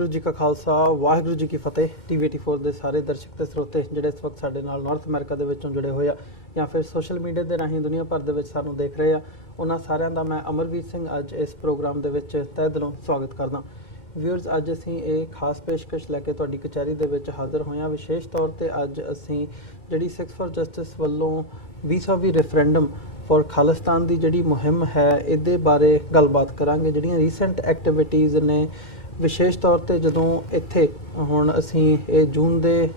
वाहिगुरू जी का खालसा वाहिगुरू जी की फतेह। TV84 ਦੇ ਸਾਰੇ ਦਰਸ਼ਕ ਤੇ ਸਰੋਤੇ ਜਿਹੜੇ ਇਸ ਵਕਤ ਸਾਡੇ ਨਾਲ ਨਾਰਥ ਅਮਰੀਕਾ ਦੇ ਵਿੱਚੋਂ ਜੁੜੇ ਹੋਏ ਆ ਜਾਂ ਫਿਰ ਸੋਸ਼ਲ ਮੀਡੀਆ ਦੇ ਰਾਹੀਂ ਦੁਨੀਆ ਭਰ ਦੇ ਵਿੱਚ ਸਾਨੂੰ ਦੇਖ ਰਹੇ ਆ, ਉਹਨਾਂ ਸਾਰਿਆਂ ਦਾ ਮੈਂ ਅਮਰਵੀਰ ਸਿੰਘ ਅੱਜ ਇਸ ਪ੍ਰੋਗਰਾਮ ਦੇ ਵਿੱਚ ਤਹਿ ਦਿਲੋਂ ਸਵਾਗਤ ਕਰਦਾ। ਵਿਊਅਰਸ, ਅੱਜ ਅਸੀਂ ਇਹ ਖਾਸ ਪੇਸ਼ਕਸ਼ ਲੈ ਕੇ ਤੁਹਾਡੀ ਕਚਹਿਰੀ ਦੇ ਵਿੱਚ ਹਾਜ਼ਰ ਹੋਏ ਹਾਂ। ਵਿਸ਼ੇਸ਼ ਤੌਰ ਤੇ ਅੱਜ ਅਸੀਂ ਜਿਹੜੀ ਸਿੱਖਸ ਫॉर ਜਸਟਿਸ ਵੱਲੋਂ ਵੀਸਾ-ਵੀ ਰੈਫਰੈਂਡਮ ਫॉर ਖਾਲਿਸਤਾਨ ਦੀ ਜਿਹੜੀ ਮੁਹਿੰਮ ਹੈ ਇਹਦੇ ਬਾਰੇ ਗੱਲਬਾਤ ਕਰਾਂਗੇ। ਜਿਹੜੀਆਂ ਰੀਸੈਂਟ ਐਕਟੀਵਿਟੀਜ਼ ਨੇ, ਵਿਸ਼ੇਸ਼ ਤੌਰ ਤੇ ਜਦੋਂ ਇੱਥੇ ਹੁਣ ਅਸੀਂ ਇਹ ਜੂਨ ਦੇ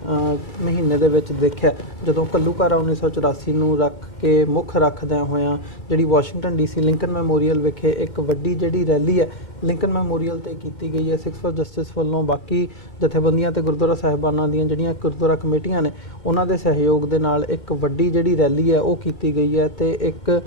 ਮਹੀਨੇ ਦੇ ਵਿੱਚ ਦੇਖਿਆ, ਜਦੋਂ ਘੱਲੂਘਾਰਾ 1984 ਨੂੰ ਰੱਖ ਕੇ ਮੁੱਖ ਰੱਖਦਿਆਂ ਹੋਇਆਂ ਜਿਹੜੀ ਵਾਸ਼ਿੰਗਟਨ DC ਲਿੰਕਨ ਮੈਮੋਰੀਅਲ ਵਿਖੇ ਇੱਕ ਵੱਡੀ ਜਿਹੜੀ ਰੈਲੀ ਹੈ ਲਿੰਕਨ ਮੈਮੋਰੀਅਲ ਤੇ ਕੀਤੀ ਗਈ ਹੈ ਸਿੱਖਸ ਫॉर ਜਸਟਿਸ ਵੱਲੋਂ। ਬਾਕੀ ਜਥੇਬੰਦੀਆਂ ਤੇ ਗੁਰਦੁਆਰਾ ਸਾਹਿਬਾਨਾਂ ਦੀਆਂ ਜਿਹੜੀਆਂ ਗੁਰਦੁਆਰਾ ਕਮੇਟੀਆਂ ਨੇ ਉਹਨਾਂ ਦੇ ਸਹਿਯੋਗ ਦੇ ਨਾਲ ਇੱਕ ਵੱਡੀ ਜਿਹੜੀ ਰੈਲੀ ਹੈ ਉਹ ਕੀਤੀ ਗਈ ਹੈ ਤੇ ਇੱਕ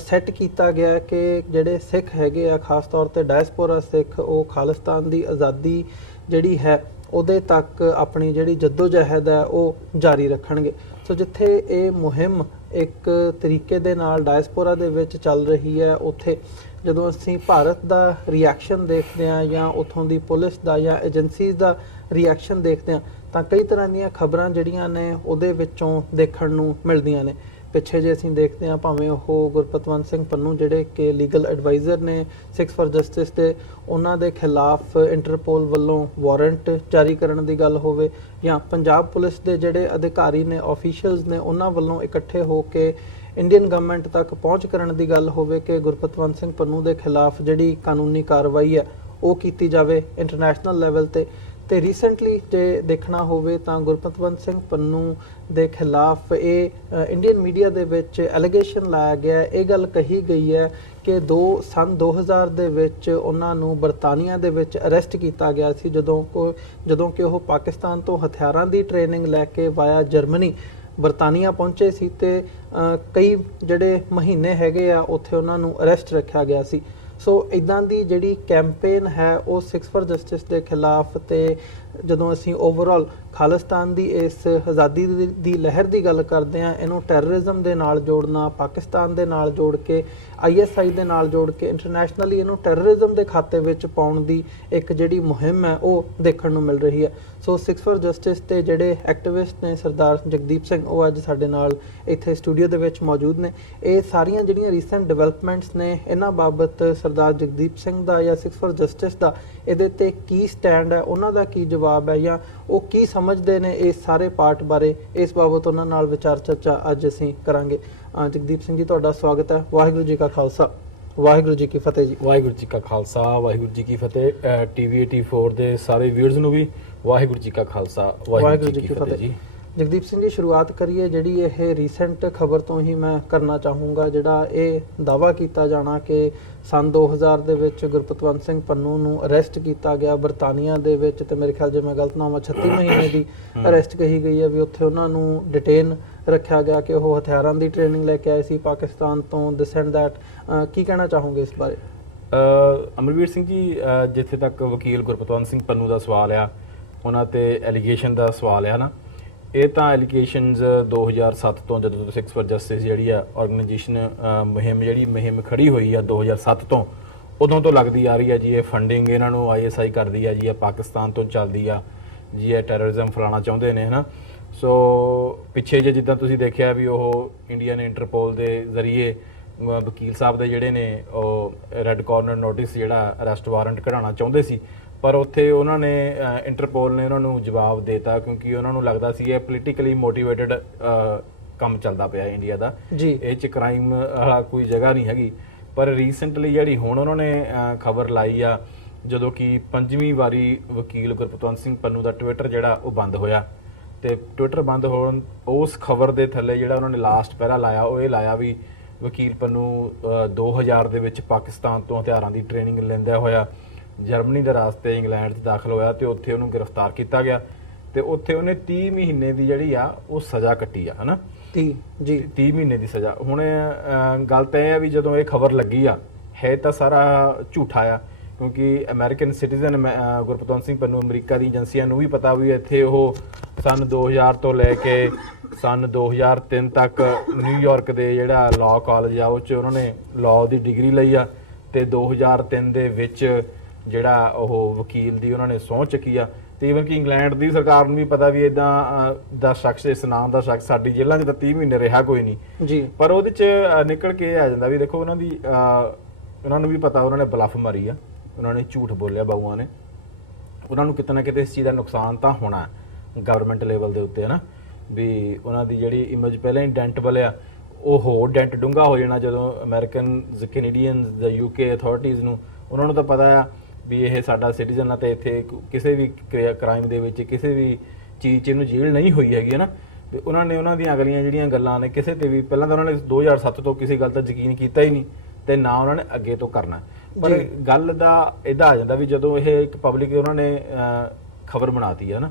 ਸੈੱਟ ਕੀਤਾ ਗਿਆ ਕਿ ਜਿਹੜੇ ਸਿੱਖ ਹੈਗੇ ਆ, ਖਾਸ ਤੌਰ ਤੇ ਡਾਇਸਪੋਰਾ ਸਿੱਖ, ਉਹ ਖਾਲਿਸਤਾਨ ਦੀ ਆਜ਼ਾਦੀ ਜਿਹੜੀ ਹੈ ਉਹਦੇ ਤੱਕ ਆਪਣੀ ਜਿਹੜੀ ਜੱਦੋ-ਜਹਿਦ ਹੈ ਉਹ ਜਾਰੀ ਰੱਖਣਗੇ। ਸੋ ਜਿੱਥੇ ਇਹ ਮੁਹਿੰਮ ਇੱਕ ਤਰੀਕੇ ਦੇ ਨਾਲ ਡਾਇਸਪੋਰਾ ਦੇ ਵਿੱਚ ਚੱਲ ਰਹੀ ਹੈ, ਉੱਥੇ ਜਦੋਂ ਅਸੀਂ ਭਾਰਤ ਦਾ ਰਿਐਕਸ਼ਨ ਦੇਖਦੇ ਹਾਂ ਜਾਂ ਉੱਥੋਂ ਦੀ ਪੁਲਿਸ ਦਾ ਜਾਂ ਏਜੰਸੀਜ਼ ਦਾ ਰਿਐਕਸ਼ਨ ਦੇਖਦੇ ਹਾਂ ਤਾਂ ਕਈ ਤਰ੍ਹਾਂ ਦੀਆਂ ਖਬਰਾਂ ਜਿਹੜੀਆਂ ਨੇ ਉਹਦੇ ਵਿੱਚੋਂ ਦੇਖਣ ਨੂੰ ਮਿਲਦੀਆਂ ਨੇ। ਪਿੱਛੇ ਜੇ ਅਸੀਂ ਦੇਖਦੇ ਹਾਂ, ਭਾਵੇਂ ਉਹ ਗੁਰਪਤਵੰਤ ਸਿੰਘ ਪੰਨੂ ਜਿਹੜੇ ਕਿ ਲੀਗਲ ਐਡਵਾਈਜ਼ਰ ਨੇ ਸਿੱਖਸ ਫॉर ਜਸਟਿਸ ਦੇ, ਉਹਨਾਂ ਦੇ ਖਿਲਾਫ ਇੰਟਰਪੋਲ ਵੱਲੋਂ ਵਾਰੰਟ ਜਾਰੀ ਕਰਨ ਦੀ ਗੱਲ ਹੋਵੇ ਜਾਂ ਪੰਜਾਬ ਪੁਲਿਸ ਦੇ ਜਿਹੜੇ ਅਧਿਕਾਰੀ ਨੇ, ਆਫੀਸ਼ੀਅਲਸ ਨੇ, ਉਹਨਾਂ ਵੱਲੋਂ ਇਕੱਠੇ ਹੋ ਕੇ ਇੰਡੀਅਨ ਗਵਰਨਮੈਂਟ ਤੱਕ ਪਹੁੰਚ ਕਰਨ ਦੀ ਗੱਲ ਹੋਵੇ ਕਿ ਗੁਰਪਤਵੰਤ ਸਿੰਘ ਪੰਨੂ ਦੇ ਖਿਲਾਫ ਜਿਹੜੀ ਕਾਨੂੰਨੀ ਕਾਰਵਾਈ ਹੈ ਉਹ ਕੀਤੀ ਜਾਵੇ ਇੰਟਰਨੈਸ਼ਨਲ ਲੈਵਲ ਤੇ ਰੀਸੈਂਟਲੀ ਜੇ ਦੇਖਣਾ ਹੋਵੇ ਤਾਂ ਗੁਰਪਤਵੰਤ ਸਿੰਘ ਪੰਨੂ ਦੇ ਖਿਲਾਫ ਇਹ ਇੰਡੀਅਨ ਮੀਡੀਆ ਦੇ ਵਿੱਚ ਐਲੀਗੇਸ਼ਨ ਲਾਇਆ ਗਿਆ। ਇਹ ਗੱਲ ਕਹੀ ਗਈ ਹੈ ਕਿ ਸੰਨ 2000 ਦੇ ਵਿੱਚ ਉਹਨਾਂ ਨੂੰ ਬਰਤਾਨੀਆ ਦੇ ਵਿੱਚ ਅਰੈਸਟ ਕੀਤਾ ਗਿਆ ਸੀ ਜਦੋਂ ਕਿ ਉਹ ਪਾਕਿਸਤਾਨ ਤੋਂ ਹਥਿਆਰਾਂ ਦੀ ਟ੍ਰੇਨਿੰਗ ਲੈ ਕੇ ਵਾਇਆ ਜਰਮਨੀ ਬਰਤਾਨੀਆ ਪਹੁੰਚੇ ਸੀ ਤੇ ਕਈ ਜਿਹੜੇ ਮਹੀਨੇ ਹੈਗੇ ਆ ਉੱਥੇ ਉਹਨਾਂ ਨੂੰ ਅਰੈਸਟ ਰੱਖਿਆ ਗਿਆ ਸੀ। ਸੋ ਇੱਦਾਂ ਦੀ ਜਿਹੜੀ ਕੈਂਪੇਨ ਹੈ ਉਹ ਸਿੱਖਸ ਫॉर ਜਸਟਿਸ ਦੇ ਖਿਲਾਫ, ਤੇ ਜਦੋਂ ਅਸੀਂ ਓਵਰਆਲ ਖਾਲਿਸਤਾਨ ਦੀ ਇਸ ਆਜ਼ਾਦੀ ਦੀ ਲਹਿਰ ਦੀ ਗੱਲ ਕਰਦੇ ਹਾਂ, ਇਹਨੂੰ ਟੈਰਰਿਜ਼ਮ ਦੇ ਨਾਲ ਜੋੜਨਾ, ਪਾਕਿਸਤਾਨ ਦੇ ਨਾਲ ਜੋੜ ਕੇ, ISI ਦੇ ਨਾਲ ਜੋੜ ਕੇ ਇੰਟਰਨੈਸ਼ਨਲੀ ਇਹਨੂੰ ਟੈਰਰਿਜ਼ਮ ਦੇ ਖਾਤੇ ਵਿੱਚ ਪਾਉਣ ਦੀ ਇੱਕ ਜਿਹੜੀ ਮੁਹਿੰਮ ਹੈ ਉਹ ਦੇਖਣ ਨੂੰ ਮਿਲ ਰਹੀ ਹੈ। ਸੋ ਸਿੱਖਸ ਫॉर ਜਸਟਿਸ ਦੇ ਜਿਹੜੇ ਐਕਟਿਵਿਸਟ ਨੇ ਸਰਦਾਰ ਜਗਦੀਪ ਸਿੰਘ, ਉਹ ਅੱਜ ਸਾਡੇ ਨਾਲ ਇੱਥੇ ਸਟੂਡੀਓ ਦੇ ਵਿੱਚ ਮੌਜੂਦ ਨੇ। ਇਹ ਸਾਰੀਆਂ ਜਿਹੜੀਆਂ ਰੀਸੈਂਟ ਡਿਵੈਲਪਮੈਂਟਸ ਨੇ, ਇਹਨਾਂ ਬਾਬਤ ਸਰਦਾਰ ਜਗਦੀਪ ਸਿੰਘ ਦਾ ਜਾਂ ਸਿੱਖਸ ਫॉर ਜਸਟਿਸ ਦਾ ਇਹਦੇ ਤੇ ਕੀ ਸਟੈਂਡ ਹੈ, ਉਹਨਾਂ ਦਾ ਕੀ ਜਵਾਬ ਹੈ ਜਾਂ ਉਹ ਕੀ ਸਮਝਦੇ ਨੇ ਇਸ ਸਾਰੇ ਪਾਰਟ ਬਾਰੇ, ਇਸ ਬਾਬਤ ਉਹਨਾਂ ਨਾਲ ਵਿਚਾਰ ਚਰਚਾ ਅੱਜ ਅਸੀਂ ਕਰਾਂਗੇ। ਜਗਦੀਪ ਸਿੰਘ ਜੀ, ਤੁਹਾਡਾ ਸਵਾਗਤ ਹੈ। ਵਾਹਿਗੁਰੂ ਜੀ ਕਾ ਖਾਲਸਾ ਵਾਹਿਗੁਰੂ ਜੀ ਕੀ ਫਤਿਹ ਜੀ। ਵਾਹਿਗੁਰੂ ਜੀ ਕਾ ਖਾਲਸਾ ਵਾਹਿਗੁਰੂ ਜੀ ਕੀ ਫਤਿਹ। TV84 ਦੇ ਸਾਰੇ ਵਿਊਅਰਸ ਨੂੰ ਵੀ ਵਾਹਿਗੁਰੂ ਜੀ ਕਾ ਖਾਲਸਾ ਵਾਹਿਗੁਰੂ ਜੀ ਕੀ ਫਤਿਹ ਜੀ। ਜਗਦੀਪ ਸਿੰਘ ਜੀ, ਸ਼ੁਰੂਆਤ ਕਰੀਏ ਜਿਹੜੀ ਇਹ ਰੀਸੈਂਟ ਖਬਰ ਤੋਂ ਹੀ ਮੈਂ ਕਰਨਾ ਚਾਹੂੰਗਾ। ਜਿਹੜਾ ਇਹ ਦਾਅਵਾ ਕੀਤਾ ਜਾਣਾ ਕਿ ਸੰਨ 2000 ਦੇ ਵਿੱਚ ਗੁਰਪਤਵੰਤ ਸਿੰਘ ਪੰਨੂ ਨੂੰ ਅਰੈਸਟ ਕੀਤਾ ਗਿਆ ਬਰਤਾਨੀਆ ਦੇ ਵਿੱਚ, ਤੇ ਮੇਰੇ ਖਿਆਲ ਜੇ ਮੈਂ ਗਲਤ ਨਾ ਹੋਵਾਂ 36 ਮਹੀਨੇ ਦੀ ਅਰੈਸਟ ਕਹੀ ਗਈ ਹੈ ਵੀ ਉੱਥੇ ਉਹਨਾਂ ਨੂੰ ਡਿਟੇਨ ਰੱਖਿਆ ਗਿਆ ਕਿ ਉਹ ਹਥਿਆਰਾਂ ਦੀ ਟ੍ਰੇਨਿੰਗ ਲੈ ਕੇ ਆਏ ਸੀ ਪਾਕਿਸਤਾਨ ਤੋਂ, ਦਿਸ ਐਂਡ ਦੈਟ। ਕੀ ਕਹਿਣਾ ਚਾਹੋਗੇ ਇਸ ਬਾਰੇ? ਅਮਰਵੀਰ ਸਿੰਘ ਜੀ, ਜਿੱਥੇ ਤੱਕ ਵਕੀਲ ਗੁਰਪਤਵੰਤ ਸਿੰਘ ਪੰਨੂ ਦਾ ਸਵਾਲ ਆ, ਉਹਨਾਂ ਤੇ ਐਲੀਗੇਸ਼ਨ ਦਾ ਸਵਾਲ ਆ ਨਾ, ਇਹ ਤਾਂ ਐਲੀਗੇਸ਼ਨਸ 2007 ਤੋਂ ਜਦੋਂ ਸਿੱਖਸ ਫॉर ਜਸਟਿਸ ਜਿਹੜੀ ਆ ਆਰਗੇਨਾਈਜੇਸ਼ਨ ਮੁਹਿੰਮ ਖੜੀ ਹੋਈ ਆ 2007 ਤੋਂ, ਉਦੋਂ ਤੋਂ ਲੱਗਦੀ ਆ ਰਹੀ ਹੈ ਜੀ। ਇਹ ਫੰਡਿੰਗ ਇਹਨਾਂ ਨੂੰ ISI ਕਰਦੀ ਆ ਜੀ, ਇਹ ਪਾਕਿਸਤਾਨ ਤੋਂ ਚੱਲਦੀ ਆ ਜੀ, ਇਹ ਟੈਰਰਿਜ਼ਮ ਫੈਲਾਉਣਾ ਚਾਹੁੰਦੇ ਨੇ, ਹੈ ਨਾ। ਸੋ ਪਿੱਛੇ ਜੇ ਜਿੱਦਾਂ ਤੁਸੀਂ ਦੇਖਿਆ ਵੀ ਉਹ ਇੰਡੀਅਨ ਇੰਟਰਪੋਲ ਦੇ ਜ਼ਰੀਏ ਵਕੀਲ ਸਾਹਿਬ ਦੇ ਜਿਹੜੇ ਨੇ ਉਹ ਰੈੱਡ ਕਾਰਨਰ ਨੋਟਿਸ ਜਿਹੜਾ ਅਰੈਸਟ ਵਾਰੰਟ ਕਢਾਉਣਾ ਚਾਹੁੰਦੇ ਸੀ, ਪਰ ਉੱਥੇ ਉਹਨਾਂ ਨੇ ਇੰਟਰਪੋਲ ਨੇ ਉਹਨਾਂ ਨੂੰ ਜਵਾਬ ਦੇਤਾ, ਕਿਉਂਕਿ ਉਹਨਾਂ ਨੂੰ ਲੱਗਦਾ ਸੀ ਇਹ ਪੋਲੀਟੀਕਲੀ ਮੋਟੀਵੇਟਡ ਕੰਮ ਚੱਲਦਾ ਪਿਆ ਇੰਡੀਆ ਦਾ ਜੀ, ਇਹ 'ਚ ਕ੍ਰਾਈਮ ਵਾਲਾ ਕੋਈ ਜਗ੍ਹਾ ਨਹੀਂ ਹੈਗੀ। ਪਰ ਰੀਸੈਂਟਲੀ ਜਿਹੜੀ ਹੁਣ ਉਹਨਾਂ ਨੇ ਖਬਰ ਲਾਈ ਆ, ਜਦੋਂ ਕਿ 5ਵੀਂ ਵਾਰੀ ਵਕੀਲ ਗੁਰਪਤਵੰਤ ਸਿੰਘ ਪੰਨੂ ਦਾ ਟਵਿੱਟਰ ਜਿਹੜਾ ਉਹ ਬੰਦ ਹੋਇਆ, ਤੇ ਟਵਿੱਟਰ ਬੰਦ ਹੋਣ ਉਸ ਖਬਰ ਦੇ ਥੱਲੇ ਜਿਹੜਾ ਉਹਨਾਂ ਨੇ ਲਾਸਟ ਪਹਿਰਾ ਲਾਇਆ ਉਹ ਇਹ ਲਾਇਆ ਵੀ ਵਕੀਲ ਪੰਨੂ 2000 ਦੇ ਵਿੱਚ ਪਾਕਿਸਤਾਨ ਤੋਂ ਹਥਿਆਰਾਂ ਦੀ ਟ੍ਰੇਨਿੰਗ ਲੈਂਦਾ ਹੋਇਆ ਜਰਮਨੀ ਦੇ ਰਾਸਤੇ ਇੰਗਲੈਂਡ 'ਚ ਦਾਖਲ ਹੋਇਆ ਤੇ ਉੱਥੇ ਉਹਨੂੰ ਗ੍ਰਿਫਤਾਰ ਕੀਤਾ ਗਿਆ ਤੇ ਉੱਥੇ ਉਹਨੇ 30 ਮਹੀਨੇ ਦੀ ਜਿਹੜੀ ਆ ਉਹ ਸਜ਼ਾ ਕੱਟੀ ਆ, ਹਨਾ। 30 ਮਹੀਨੇ ਦੀ ਸਜ਼ਾ। ਹੁਣ ਗੱਲ ਤਾਂ ਇਹ ਆ ਵੀ ਜਦੋਂ ਇਹ ਖਬਰ ਲੱਗੀ ਆ, ਹੈ ਤਾਂ ਸਾਰਾ ਝੂਠਾ ਆ, ਕਿਉਂਕਿ American citizen Gurpatwant Singh Pannu, America ਦੀ ਏਜੰਸੀਆਂ ਨੂੰ ਵੀ ਪਤਾ ਵੀ ਇੱਥੇ ਉਹ ਸੰਨ 2000 ਤੋਂ ਲੈ ਕੇ ਸੰਨ 2003 ਤੱਕ ਨਿਊਯਾਰਕ ਦੇ ਜਿਹੜਾ ਲਾਅ ਕਾਲਜ ਆ ਉਹ 'ਚ ਉਹਨਾਂ ਨੇ ਲਾਅ ਦੀ ਡਿਗਰੀ ਲਈ ਆ, ਤੇ 2003 ਦੇ ਵਿੱਚ ਜਿਹੜਾ ਉਹ ਵਕੀਲ ਦੀ ਉਹਨਾਂ ਨੇ ਸਹੁੰ ਚੱਕੀ ਆ। ਤੇ ਈਵਨ ਕਿ ਇੰਗਲੈਂਡ ਦੀ ਸਰਕਾਰ ਨੂੰ ਵੀ ਪਤਾ ਵੀ ਇਦਾਂ ਦਾ ਸ਼ਖਸ, ਇਸ ਨਾਮ ਦਾ ਸ਼ਖਸ ਸਾਡੀ ਜੇਲ੍ਹਾਂ 'ਚ ਤਾਂ 30 ਮਹੀਨੇ ਰਿਹਾ ਕੋਈ ਨਹੀਂ ਜੀ। ਪਰ ਉਹਦੇ 'ਚ ਨਿਕਲ ਕੇ ਆ ਜਾਂਦਾ ਵੀ ਦੇਖੋ ਉਹਨਾਂ ਨੂੰ ਵੀ ਪਤਾ ਉਹਨਾਂ ਨੇ ਬਲਫ ਮਾਰੀ ਆ, ਉਹਨਾਂ ਨੇ ਝੂਠ ਬੋਲਿਆ ਬਾਊਆਂ ਨੇ, ਉਹਨਾਂ ਨੂੰ ਕਿਤੇ ਨਾ ਕਿਤੇ ਇਸ ਚੀਜ਼ ਦਾ ਨੁਕਸਾਨ ਤਾਂ ਹੋਣਾ ਗਵਰਨਮੈਂਟ ਲੈਵਲ ਦੇ ਉੱਤੇ, ਹੈ ਨਾ, ਵੀ ਉਹਨਾਂ ਦੀ ਜਿਹੜੀ ਇਮੇਜ ਪਹਿਲਾਂ ਹੀ ਡੈਂਟ ਬਲਿਆ ਉਹ ਹੋਰ ਡੈਂਟ ਡੂੰਘਾ ਹੋ ਜਾਣਾ ਜਦੋਂ ਅਮਰੀਕਨਜ਼, ਕੈਨੇਡੀਅਨਜ਼, ਦਾ ਯੂਕੇ ਅਥਾਰਟੀਜ਼ ਨੂੰ ਉਹਨਾਂ ਨੂੰ ਤਾਂ ਪਤਾ ਆ ਵੀ ਇਹ ਸਾਡਾ ਸਿਟੀਜ਼ਨ ਆ ਤੇ ਇੱਥੇ ਕਿਸੇ ਵੀ ਕ੍ਰਾਈਮ ਦੇ ਵਿੱਚ ਕਿਸੇ ਵੀ ਚੀਜ਼ 'ਚ ਇਹਨੂੰ ਜੇਲ੍ਹ ਨਹੀਂ ਹੋਈ ਹੈਗੀ, ਹੈ ਨਾ। ਤੇ ਉਹਨਾਂ ਨੇ ਉਹਨਾਂ ਦੀਆਂ ਅਗਲੀਆਂ ਜਿਹੜੀਆਂ ਗੱਲਾਂ ਨੇ ਕਿਸੇ ਤੇ ਵੀ ਪਹਿਲਾਂ ਤਾਂ ਉਹਨਾਂ ਨੇ 2007 ਤੋਂ ਕਿਸੇ ਗੱਲ ਤਾਂ ਯਕੀਨ ਕੀਤਾ ਹੀ ਨਹੀਂ ਤੇ ਨਾ ਉਹਨਾਂ ਨੇ ਅੱਗੇ ਤੋਂ ਕਰਨਾ। ਪਰ ਗੱਲ ਦਾ ਇਹਦਾ ਆ ਜਾਂਦਾ ਵੀ ਜਦੋਂ ਇਹ ਇੱਕ ਪਬਲਿਕ ਉਹਨਾਂ ਨੇ ਖਬਰ ਬਣਾਤੀ ਹੈ ਨਾ,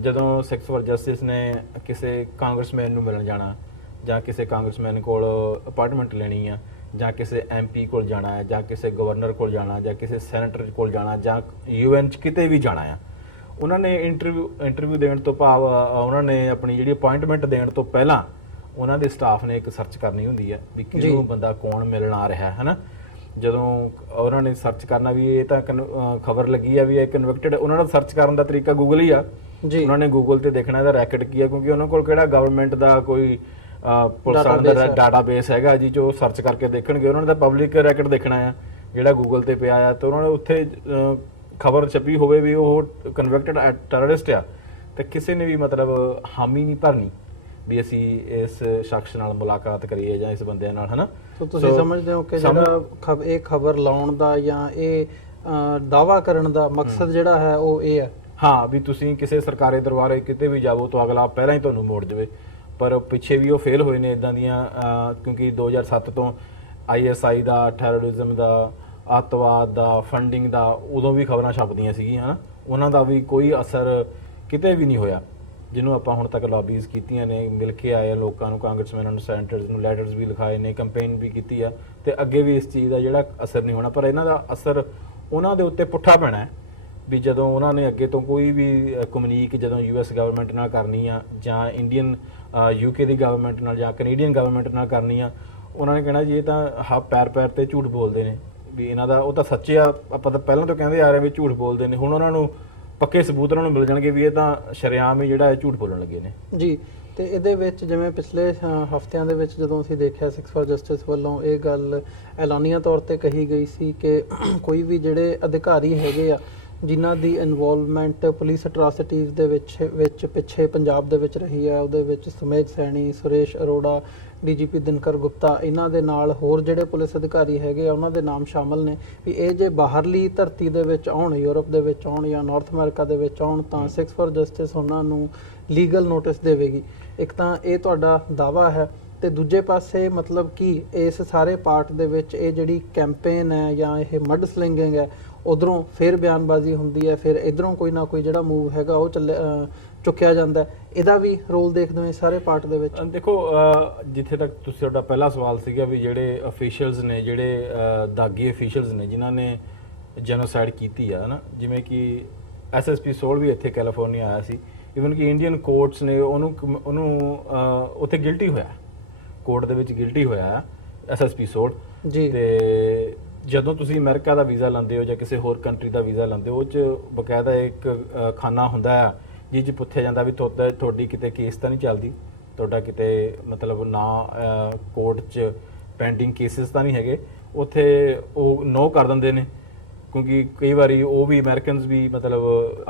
ਜਦੋਂ ਸਿਕਸ ਫॉर ਜਸਟਿਸ ਨੇ ਕਿਸੇ ਕਾਂਗਰਸਮੈਨ ਨੂੰ ਮਿਲਣ ਜਾਣਾ ਜਾਂ ਕਿਸੇ ਕਾਂਗਰਸਮੈਨ ਕੋਲ ਅਪਾਰਟਮੈਂਟ ਲੈਣੀ ਆ ਜਾਂ ਕਿਸੇ ਐਮਪੀ ਕੋਲ ਜਾਣਾ ਹੈ ਜਾਂ ਕਿਸੇ ਗਵਰਨਰ ਕੋਲ ਜਾਣਾ ਜਾਂ ਕਿਸੇ ਸੈਨੇਟਰ ਕੋਲ ਜਾਣਾ ਜਾਂ UN 'ਚ ਕਿਤੇ ਵੀ ਜਾਣਾ ਆ, ਉਹਨਾਂ ਨੇ ਇੰਟਰਵਿਊ ਦੇਣ ਤੋਂ ਭਾਵ ਉਹਨਾਂ ਨੇ ਆਪਣੀ ਜਿਹੜੀ ਅਪਾਇੰਟਮੈਂਟ ਦੇਣ ਤੋਂ ਪਹਿਲਾਂ ਉਹਨਾਂ ਦੇ ਸਟਾਫ ਨੇ ਇੱਕ ਸਰਚ ਕਰਨੀ ਹੁੰਦੀ ਹੈ ਵੀ ਕਿਹਨੂੰ ਬੰਦਾ ਕੌਣ ਮਿਲਣ ਆ ਰਿਹਾ ਹੈ ਨਾ। ਜਦੋਂ ਉਹਨਾਂ ਨੇ ਸਰਚ ਕਰਨਾ ਵੀ ਇਹ ਤਾਂ ਖਬਰ ਲੱਗੀ ਆ ਵੀ ਇਹ ਕਨਵਿਕਟਡ, ਉਹਨਾਂ ਦਾ ਸਰਚ ਕਰਨ ਦਾ ਤਰੀਕਾ ਗੂਗਲ ਹੀ ਆ। ਉਹਨਾਂ ਨੇ ਗੂਗਲ ਤੇ ਦੇਖਣਾ ਇਹਦਾ ਰੈਕਡ ਕੀ ਆ, ਕਿਉਂਕਿ ਉਹਨਾਂ ਕੋਲ ਕਿਹੜਾ ਗਵਰਨਮੈਂਟ ਦਾ ਕੋਈ ਪੁਲਿਸ ਦਾ ਡਾਟਾਬੇਸ ਹੈਗਾ ਜੀ ਜੋ ਸਰਚ ਕਰਕੇ ਦੇਖਣਗੇ। ਉਹਨਾਂ ਨੇ ਤਾਂ ਪਬਲਿਕ ਰੈਕਡ ਦੇਖਣਾ ਆ ਜਿਹੜਾ ਗੂਗਲ ਤੇ ਪਿਆ ਆ, ਤੇ ਉਹਨਾਂ ਨੇ ਉੱਥੇ ਖਬਰ ਛਪੀ ਹੋਵੇ ਵੀ ਉਹ ਕਨਵਿਕਟਡ ਟੈਰਰਿਸਟ ਆ ਤੇ ਕਿਸੇ ਨੇ ਵੀ ਮਤਲਬ ਹਾਮੀ ਨਹੀਂ ਭਰਨੀ ਵੀ ਅਸੀਂ ਇਸ ਸ਼ਖਸ ਨਾਲ ਮੁਲਾਕਾਤ ਕਰੀਏ ਜਾਂ ਇਸ ਬੰਦੇ ਨਾਲ, ਹੈ ਨਾ। ਸੋ ਤੁਸੀਂ ਸਮਝਦੇ ਹੋ ਕਿ ਜਿਹੜਾ ਇਹ ਖਬਰ ਲਾਉਣ ਦਾ ਜਾਂ ਇਹ ਦਾਅਵਾ ਕਰਨ ਦਾ ਮਕਸਦ ਜਿਹੜਾ ਹੈ ਉਹ ਇਹ ਹੈ, ਹਾਂ, ਵੀ ਤੁਸੀਂ ਕਿਸੇ ਸਰਕਾਰੀ ਦਰਬਾਰੇ ਕਿਤੇ ਵੀ ਜਾਵੋ ਤਾਂ ਅਗਲਾ ਪਹਿਲਾਂ ਹੀ ਤੁਹਾਨੂੰ ਮੋੜ ਦੇਵੇ। ਪਰ ਪਿੱਛੇ ਵੀ ਉਹ ਫੇਲ ਹੋਏ ਨੇ ਇਦਾਂ ਦੀਆਂ, ਕਿਉਂਕਿ 2007 ਤੋਂ ISI ਦਾ, ਟੈਰਰਿਜ਼ਮ ਦਾ, ਅੱਤਵਾਦ ਦਾ, ਫੰਡਿੰਗ ਦਾ ਉਦੋਂ ਵੀ ਖਬਰਾਂ ਛਪਦੀਆਂ ਸੀਗੀਆਂ, ਹੈ ਨਾ। ਉਹਨਾਂ ਦਾ ਵੀ ਕੋਈ ਅਸਰ ਕਿਤੇ ਵੀ ਨਹੀਂ ਹੋਇਆ ਜਿਹਨੂੰ ਆਪਾਂ ਹੁਣ ਤੱਕ ਲੌਬੀਜ਼ ਕੀਤੀਆਂ ਨੇ, ਮਿਲ ਕੇ ਆਏ ਲੋਕਾਂ ਨੂੰ, ਕਾਂਗਰਸਮੈਨਾਂ ਨੂੰ, ਸੈਨੇਟਰਸ ਨੂੰ, ਲੈਟਰਸ ਵੀ ਲਿਖਾਏ ਨੇ, ਕੰਪੇਨ ਵੀ ਕੀਤੀ ਆ ਤੇ ਅੱਗੇ ਵੀ ਇਸ ਚੀਜ਼ ਦਾ ਜਿਹੜਾ ਅਸਰ ਨਹੀਂ ਹੋਣਾ। ਪਰ ਇਹਨਾਂ ਦਾ ਅਸਰ ਉਹਨਾਂ ਦੇ ਉੱਤੇ ਪੁੱਠਾ ਪੈਣਾ ਹੈ ਵੀ ਜਦੋਂ ਉਹਨਾਂ ਨੇ ਅੱਗੇ ਤੋਂ ਕੋਈ ਵੀ ਕਮਿਊਨੀਕ ਜਦੋਂ US ਗਵਰਨਮੈਂਟ ਨਾਲ ਕਰਨੀ ਆ ਜਾਂ ਇੰਡੀਅਨ UK ਦੀ ਗਵਰਨਮੈਂਟ ਨਾਲ ਜਾਂ ਕੈਨੇਡੀਅਨ ਗਵਰਨਮੈਂਟ ਨਾਲ ਕਰਨੀ ਆ, ਉਹਨਾਂ ਨੇ ਕਹਿਣਾ ਜੀ ਇਹ ਤਾਂ ਪੈਰ ਤੇ ਝੂਠ ਬੋਲਦੇ ਨੇ ਵੀ ਇਹਨਾਂ ਦਾ ਉਹ ਤਾਂ ਸੱਚੇ ਆ, ਆਪਾਂ ਤਾਂ ਪਹਿਲਾਂ ਤੋਂ ਕਹਿੰਦੇ ਆ ਰਹੇ ਵੀ ਝੂਠ ਬੋਲਦੇ ਨੇ। ਹੁਣ ਉਹਨਾਂ ਨੂੰ ਪੱਕੇ ਸਬੂਤ ਉਹਨਾਂ ਨੂੰ ਮਿਲ ਜਾਣਗੇ ਵੀ ਇਹ ਤਾਂ ਸ਼ਰੇਆਮ ਹੀ ਜਿਹੜਾ ਇਹ ਝੂਠ ਬੋਲਣ ਲੱਗੇ ਨੇ ਜੀ। ਤੇ ਇਹਦੇ ਵਿੱਚ ਜਿਵੇਂ ਪਿਛਲੇ ਹਫ਼ਤਿਆਂ ਦੇ ਵਿੱਚ ਜਦੋਂ ਅਸੀਂ ਦੇਖਿਆ ਸਿਕਸ ਫॉर ਜਸਟਿਸ ਵੱਲੋਂ ਇਹ ਗੱਲ ਐਲਾਨੀਆ ਤੌਰ ਤੇ ਕਹੀ ਗਈ ਸੀ ਕਿ ਕੋਈ ਵੀ ਜਿਹੜੇ ਅਧਿਕਾਰੀ ਹੈਗੇ ਆ ਜਿਨ੍ਹਾਂ ਦੀ ਇਨਵੋਲਵਮੈਂਟ ਪੁਲਿਸ ਅਟਰੋਸਿਟੀਜ਼ ਦੇ ਵਿੱਚ ਪਿੱਛੇ ਪੰਜਾਬ ਦੇ ਵਿੱਚ ਰਹੀ ਹੈ, ਉਹਦੇ ਵਿੱਚ ਸੁਮੇਧ ਸੈਣੀ, ਸੁਰੇਸ਼ ਅਰੋੜਾ, DGP ਦਿਨਕਰ ਗੁਪਤਾ, ਇਹਨਾਂ ਦੇ ਨਾਲ ਹੋਰ ਜਿਹੜੇ ਪੁਲਿਸ ਅਧਿਕਾਰੀ ਹੈਗੇ ਆ ਉਹਨਾਂ ਦੇ ਨਾਮ ਸ਼ਾਮਲ ਨੇ ਵੀ ਇਹ ਜੇ ਬਾਹਰਲੀ ਧਰਤੀ ਦੇ ਵਿੱਚ ਆਉਣ, ਯੂਰਪ ਦੇ ਵਿੱਚ ਆਉਣ ਜਾਂ ਨਾਰਥ ਅਮਰੀਕਾ ਦੇ ਵਿੱਚ ਆਉਣ ਤਾਂ ਸਿਕਸ ਫॉर ਜਸਟਿਸ ਉਹਨਾਂ ਨੂੰ ਲੀਗਲ ਨੋਟਿਸ ਦੇਵੇਗੀ। ਇੱਕ ਤਾਂ ਇਹ ਤੁਹਾਡਾ ਦਾਅਵਾ ਹੈ ਤੇ ਦੂਜੇ ਪਾਸੇ ਮਤਲਬ ਕਿ ਇਸ ਸਾਰੇ ਪਾਰਟ ਦੇ ਵਿੱਚ ਇਹ ਜਿਹੜੀ ਕੈਂਪੇਨ ਹੈ ਜਾਂ ਇਹ ਮੱਡ ਸਲਿੰਗਿੰਗ ਹੈ, ਉਧਰੋਂ ਫਿਰ ਬਿਆਨਬਾਜ਼ੀ ਹੁੰਦੀ ਹੈ, ਫਿਰ ਇਧਰੋਂ ਕੋਈ ਨਾ ਕੋਈ ਜਿਹੜਾ ਮੂਵ ਹੈਗਾ ਉਹ ਚੁੱਕਿਆ ਜਾਂਦਾ, ਇਹਦਾ ਵੀ ਰੋਲ ਦੇਖਦੇ ਹੋ ਸਾਰੇ ਪਾਰਟ ਦੇ ਵਿੱਚ? ਦੇਖੋ, ਜਿੱਥੇ ਤੱਕ ਤੁਹਾਡਾ ਪਹਿਲਾ ਸਵਾਲ ਸੀਗਾ ਵੀ ਜਿਹੜੇ ਅਫੀਸ਼ੀਅਲਸ ਨੇ, ਜਿਹੜੇ ਦਾਗੀ ਅਫੀਸ਼ੀਅਲਸ ਨੇ ਜਿਨ੍ਹਾਂ ਨੇ ਜੈਨੋਸਾਈਡ ਕੀਤੀ ਆ ਨਾ, ਜਿਵੇਂ ਕਿ SSP ਸੋਲ ਵੀ ਇੱਥੇ ਕੈਲੀਫੋਰਨੀਆ ਆਇਆ ਸੀ, ਇਵਨ ਕਿ ਇੰਡੀਅਨ ਕੋਰਟਸ ਨੇ ਉਹਨੂੰ ਉੱਥੇ ਗਿਲਟੀ ਹੋਇਆ, ਕੋਰਟ ਦੇ ਵਿੱਚ ਗਿਲਟੀ ਹੋਇਆ SSP ਸੋਲ ਜੀ। ਤੇ ਜਦੋਂ ਤੁਸੀਂ ਅਮਰੀਕਾ ਦਾ ਵੀਜ਼ਾ ਲੈਂਦੇ ਹੋ ਜਾਂ ਕਿਸੇ ਹੋਰ ਕੰਟਰੀ ਦਾ ਵੀਜ਼ਾ ਲੈਂਦੇ ਹੋ, ਉਹ 'ਚ ਬਕਾਇਦਾ ਇੱਕ ਖਾਨਾ ਹੁੰਦਾ ਆ ਜਿਹ 'ਚ ਪੁੱਛਿਆ ਜਾਂਦਾ ਵੀ ਤੁਹਾਡੀ ਕਿਤੇ ਕੇਸ ਤਾਂ ਨਹੀਂ ਚੱਲਦੀ, ਤੁਹਾਡਾ ਕਿਤੇ ਮਤਲਬ ਨਾ ਕੋਰਟ 'ਚ ਪੈਂਡਿੰਗ ਕੇਸਿਸ ਤਾਂ ਨਹੀਂ ਹੈਗੇ। ਉੱਥੇ ਉਹ ਨੋ ਕਰ ਦਿੰਦੇ ਨੇ ਕਿਉਂਕਿ ਕਈ ਵਾਰੀ ਉਹ ਵੀ ਅਮਰੀਕਨਸ ਵੀ ਮਤਲਬ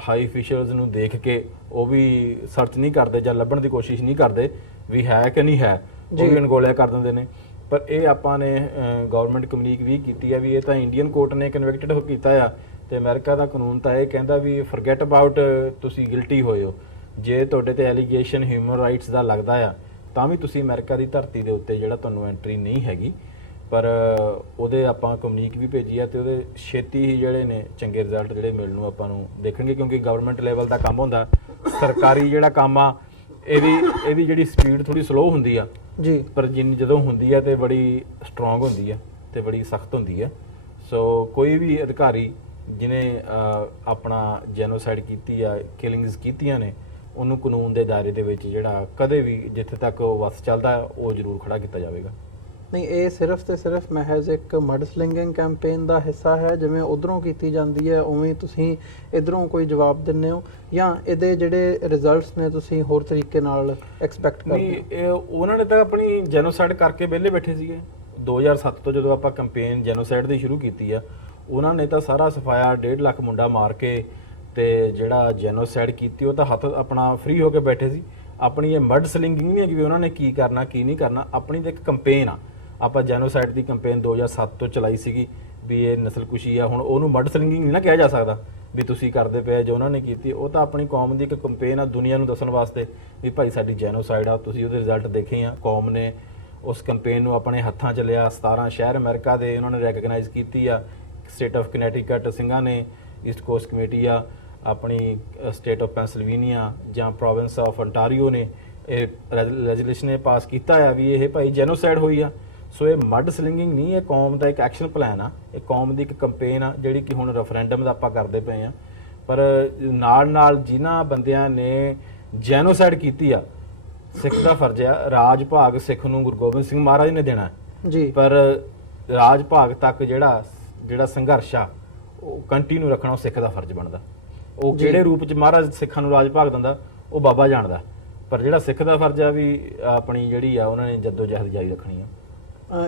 ਹਾਈ ਅਫੀਸ਼ੀਅਲਸ ਨੂੰ ਦੇਖ ਕੇ ਉਹ ਵੀ ਸਰਚ ਨਹੀਂ ਕਰਦੇ ਜਾਂ ਲੱਭਣ ਦੀ ਕੋਸ਼ਿਸ਼ ਨਹੀਂ ਕਰਦੇ ਵੀ ਹੈ ਕਿ ਨਹੀਂ ਹੈ, ਉਹ ਵੀ ਅਣਗੌਲਿਆ ਕਰ ਦਿੰਦੇ ਨੇ। ਪਰ ਇਹ ਆਪਾਂ ਨੇ ਗਵਰਨਮੈਂਟ ਕਮਿਊਨੀਕ ਵੀ ਕੀਤੀ ਆ ਵੀ ਇਹ ਤਾਂ ਇੰਡੀਅਨ ਕੋਰਟ ਨੇ ਕਨਵਿਕਟਡ ਕੀਤਾ ਆ ਤੇ ਅਮਰੀਕਾ ਦਾ ਕਾਨੂੰਨ ਤਾਂ ਇਹ ਕਹਿੰਦਾ ਵੀ ਫੋਰਗੇਟ ਅਬਾਊਟ ਤੁਸੀਂ ਗਿਲਟੀ ਹੋਏ ਹੋ। ਜੇ ਤੁਹਾਡੇ ਤੇ ਐਲੀਗੇਸ਼ਨ ਹਿਊਮਨ ਰਾਈਟਸ ਦਾ ਲੱਗਦਾ ਆ ਤਾਂ ਵੀ ਤੁਸੀਂ ਅਮਰੀਕਾ ਦੀ ਧਰਤੀ ਦੇ ਉੱਤੇ ਜਿਹੜਾ ਤੁਹਾਨੂੰ ਐਂਟਰੀ ਨਹੀਂ ਹੈਗੀ। ਪਰ ਉਹਦੇ ਆਪਾਂ ਕਮਿਊਨੀਕ ਵੀ ਭੇਜੀ ਆ ਤੇ ਉਹਦੇ ਛੇਤੀ ਹੀ ਜਿਹੜੇ ਨੇ ਚੰਗੇ ਰਿਜ਼ਲਟ ਜਿਹੜੇ ਮਿਲਣ ਨੂੰ ਆਪਾਂ ਨੂੰ ਦੇਖਣਗੇ, ਕਿਉਂਕਿ ਗਵਰਨਮੈਂਟ ਲੈਵਲ ਦਾ ਕੰਮ ਹੁੰਦਾ। ਸਰਕਾਰੀ ਜਿਹੜਾ ਕੰਮ ਆ ਇਹਦੀ ਜਿਹੜੀ ਸਪੀਡ ਥੋੜੀ ਸਲੋ ਹੁੰਦੀ ਆ ਜੀ, ਪਰ ਜਦੋਂ ਹੁੰਦੀ ਆ ਤੇ ਬੜੀ ਸਟਰੋਂਗ ਹੁੰਦੀ ਆ ਤੇ ਬੜੀ ਸਖਤ ਹੁੰਦੀ ਆ। ਸੋ ਕੋਈ ਵੀ ਅਧਿਕਾਰੀ ਜਿਹਨੇ ਆਪਣਾ ਜੈਨੋਸਾਈਡ ਕੀਤੀ ਆ, ਕਿਲਿੰਗਸ ਕੀਤੀਆਂ ਨੇ, ਉਹਨੂੰ ਕਾਨੂੰਨ ਦੇ ਦਾਇਰੇ ਦੇ ਵਿੱਚ ਜਿਹੜਾ ਕਦੇ ਵੀ ਜਿੱਥੇ ਤੱਕ ਉਹ ਵਸ ਚੱਲਦਾ ਉਹ ਜ਼ਰੂਰ ਖੜਾ ਕੀਤਾ ਜਾਵੇਗਾ। ਨਹੀਂ, ਇਹ ਸਿਰਫ ਤੇ ਸਿਰਫ ਮਹਿਜ਼ ਇੱਕ ਮਡ ਸਲਿੰਗਿੰਗ ਕੈਂਪੇਨ ਦਾ ਹਿੱਸਾ ਹੈ, ਜਿਵੇਂ ਉਧਰੋਂ ਕੀਤੀ ਜਾਂਦੀ ਹੈ ਉਵੇਂ ਤੁਸੀਂ ਇਧਰੋਂ ਕੋਈ ਜਵਾਬ ਦਿੰਦੇ ਹੋ, ਜਾਂ ਇਹਦੇ ਜਿਹੜੇ ਰਿਜ਼ਲਟਸ ਨੇ ਤੁਸੀਂ ਹੋਰ ਤਰੀਕੇ ਨਾਲ ਐਕਸਪੈਕਟ ਕਰਦੇ ਨਹੀਂ, ਹੋ? ਇਹ ਉਹਨਾਂ ਨੇ ਤਾਂ ਆਪਣੀ ਜੈਨੋਸਾਈਡ ਕਰਕੇ ਵਿਹਲੇ ਬੈਠੇ ਸੀਗੇ। 2007 ਤੋਂ ਜਦੋਂ ਆਪਾਂ ਕੰਪੇਨ ਜੈਨੋਸਾਈਡ ਦੀ ਸ਼ੁਰੂ ਕੀਤੀ ਆ, ਉਹਨਾਂ ਨੇ ਤਾਂ ਸਾਰਾ ਸਫਾਇਆ 1.5 ਲੱਖ ਮੁੰਡਾ ਮਾਰ ਕੇ ਤੇ ਜਿਹੜਾ ਜੈਨੋਸਾਈਡ ਕੀਤੀ ਉਹ ਤਾਂ ਹੱਥ ਆਪਣਾ ਫ੍ਰੀ ਹੋ ਕੇ ਬੈਠੇ ਸੀ। ਆਪਣੀ ਇਹ ਮਡ ਸਲਿੰਗਿੰਗ ਨਹੀਂ ਹੈ ਕਿ ਉਹਨਾਂ ਨੇ ਕੀ ਕਰਨਾ ਕੀ ਨਹੀਂ ਕਰਨਾ, ਆਪਣੀ ਤਾਂ ਇੱਕ ਕੰਪੇਨ ਆ। ਆਪਾਂ ਜੈਨੋਸਾਈਡ ਦੀ ਕੰਪੇਨ 2007 ਤੋਂ ਚਲਾਈ ਸੀਗੀ ਵੀ ਇਹ ਨਸਲਕੁਸ਼ੀ ਆ, ਹੁਣ ਉਹਨੂੰ ਮਡ ਸਲਿੰਗਿੰਗ ਨਹੀਂ ਨਾ ਕਿਹਾ ਜਾ ਸਕਦਾ ਵੀ ਤੁਸੀਂ ਕਰਦੇ ਪਏ ਜੋ ਉਹਨਾਂ ਨੇ ਕੀਤੀ। ਉਹ ਤਾਂ ਆਪਣੀ ਕੌਮ ਦੀ ਇੱਕ ਕੰਪੇਨ ਆ, ਦੁਨੀਆ ਨੂੰ ਦੱਸਣ ਵਾਸਤੇ ਵੀ ਭਾਈ ਸਾਡੀ ਜੈਨੋਸਾਈਡ ਆ। ਤੁਸੀਂ ਉਹਦੇ ਰਿਜ਼ਲਟ ਦੇਖੇ ਆ, ਕੌਮ ਨੇ ਉਸ ਕੰਪੇਨ ਨੂੰ ਆਪਣੇ ਹੱਥਾਂ 'ਚ ਲਿਆ। 17 ਸ਼ਹਿਰ ਅਮਰੀਕਾ ਦੇ ਉਹਨਾਂ ਨੇ ਰੈਕਗਨਾਈਜ਼ ਕੀਤੀ ਆ। ਸਟੇਟ ਆਫ ਕਨੈਟੀਕਟ ਸਿੰਘਾਂ ਨੇ, ਈਸਟ ਕੋਸਟ ਕਮੇਟੀ ਆ, ਆਪਣੀ ਸਟੇਟ ਆਫ ਪੈਂਸਿਲਵੇਨੀਆ ਜਾਂ ਪ੍ਰੋਵਿੰਸ ਆਫ ਅੰਟਾਰੀਓ ਨੇ ਇਹ ਰੈਜ਼ੋਲੂਸ਼ਨ ਇਹ ਪਾਸ ਕੀਤਾ ਆ ਵੀ ਇਹ ਭਾਈ ਜੈਨੋਸਾਈਡ ਹੋਈ ਆ। ਸੋ ਇਹ ਮਡ ਸਲਿੰਗਿੰਗ ਨਹੀਂ, ਇਹ ਕੌਮ ਦਾ ਇੱਕ ਐਕਸ਼ਨ ਪਲਾਨ ਆ, ਇਹ ਕੌਮ ਦੀ ਇੱਕ ਕੰਪੇਨ ਆ ਜਿਹੜੀ ਕਿ ਹੁਣ ਰੈਫਰੈਂਡਮ ਦਾ ਆਪਾਂ ਕਰਦੇ ਪਏ ਆ। ਪਰ ਨਾਲ ਨਾਲ ਜਿਨ੍ਹਾਂ ਬੰਦਿਆਂ ਨੇ ਜੈਨੋਸਾਈਡ ਕੀਤੀ ਆ, ਸਿੱਖ ਦਾ ਫਰਜ਼ ਆ, ਰਾਜ ਭਾਗ ਸਿੱਖ ਨੂੰ ਗੁਰੂ ਗੋਬਿੰਦ ਸਿੰਘ ਮਹਾਰਾਜ ਨੇ ਦੇਣਾ ਜੀ, ਪਰ ਰਾਜ ਭਾਗ ਤੱਕ ਜਿਹੜਾ ਸੰਘਰਸ਼ ਆ ਉਹ ਕੰਟੀਨਿਊ ਰੱਖਣਾ ਉਹ ਸਿੱਖ ਦਾ ਫਰਜ਼ ਬਣਦਾ। ਉਹ ਕਿਹੜੇ ਰੂਪ 'ਚ ਮਹਾਰਾਜ ਸਿੱਖਾਂ ਨੂੰ ਰਾਜ ਭਾਗ ਦਿੰਦਾ ਉਹ ਬਾਬਾ ਜਾਣਦਾ, ਪਰ ਜਿਹੜਾ ਸਿੱਖ ਦਾ ਫਰਜ਼ ਆ ਵੀ ਆਪਣੀ ਜਿਹੜੀ ਆ ਉਹਨਾਂ ਨੇ ਜੱਦੋ ਜਹਿਦ ਜਾਰੀ ਰੱਖਣੀ ਆ।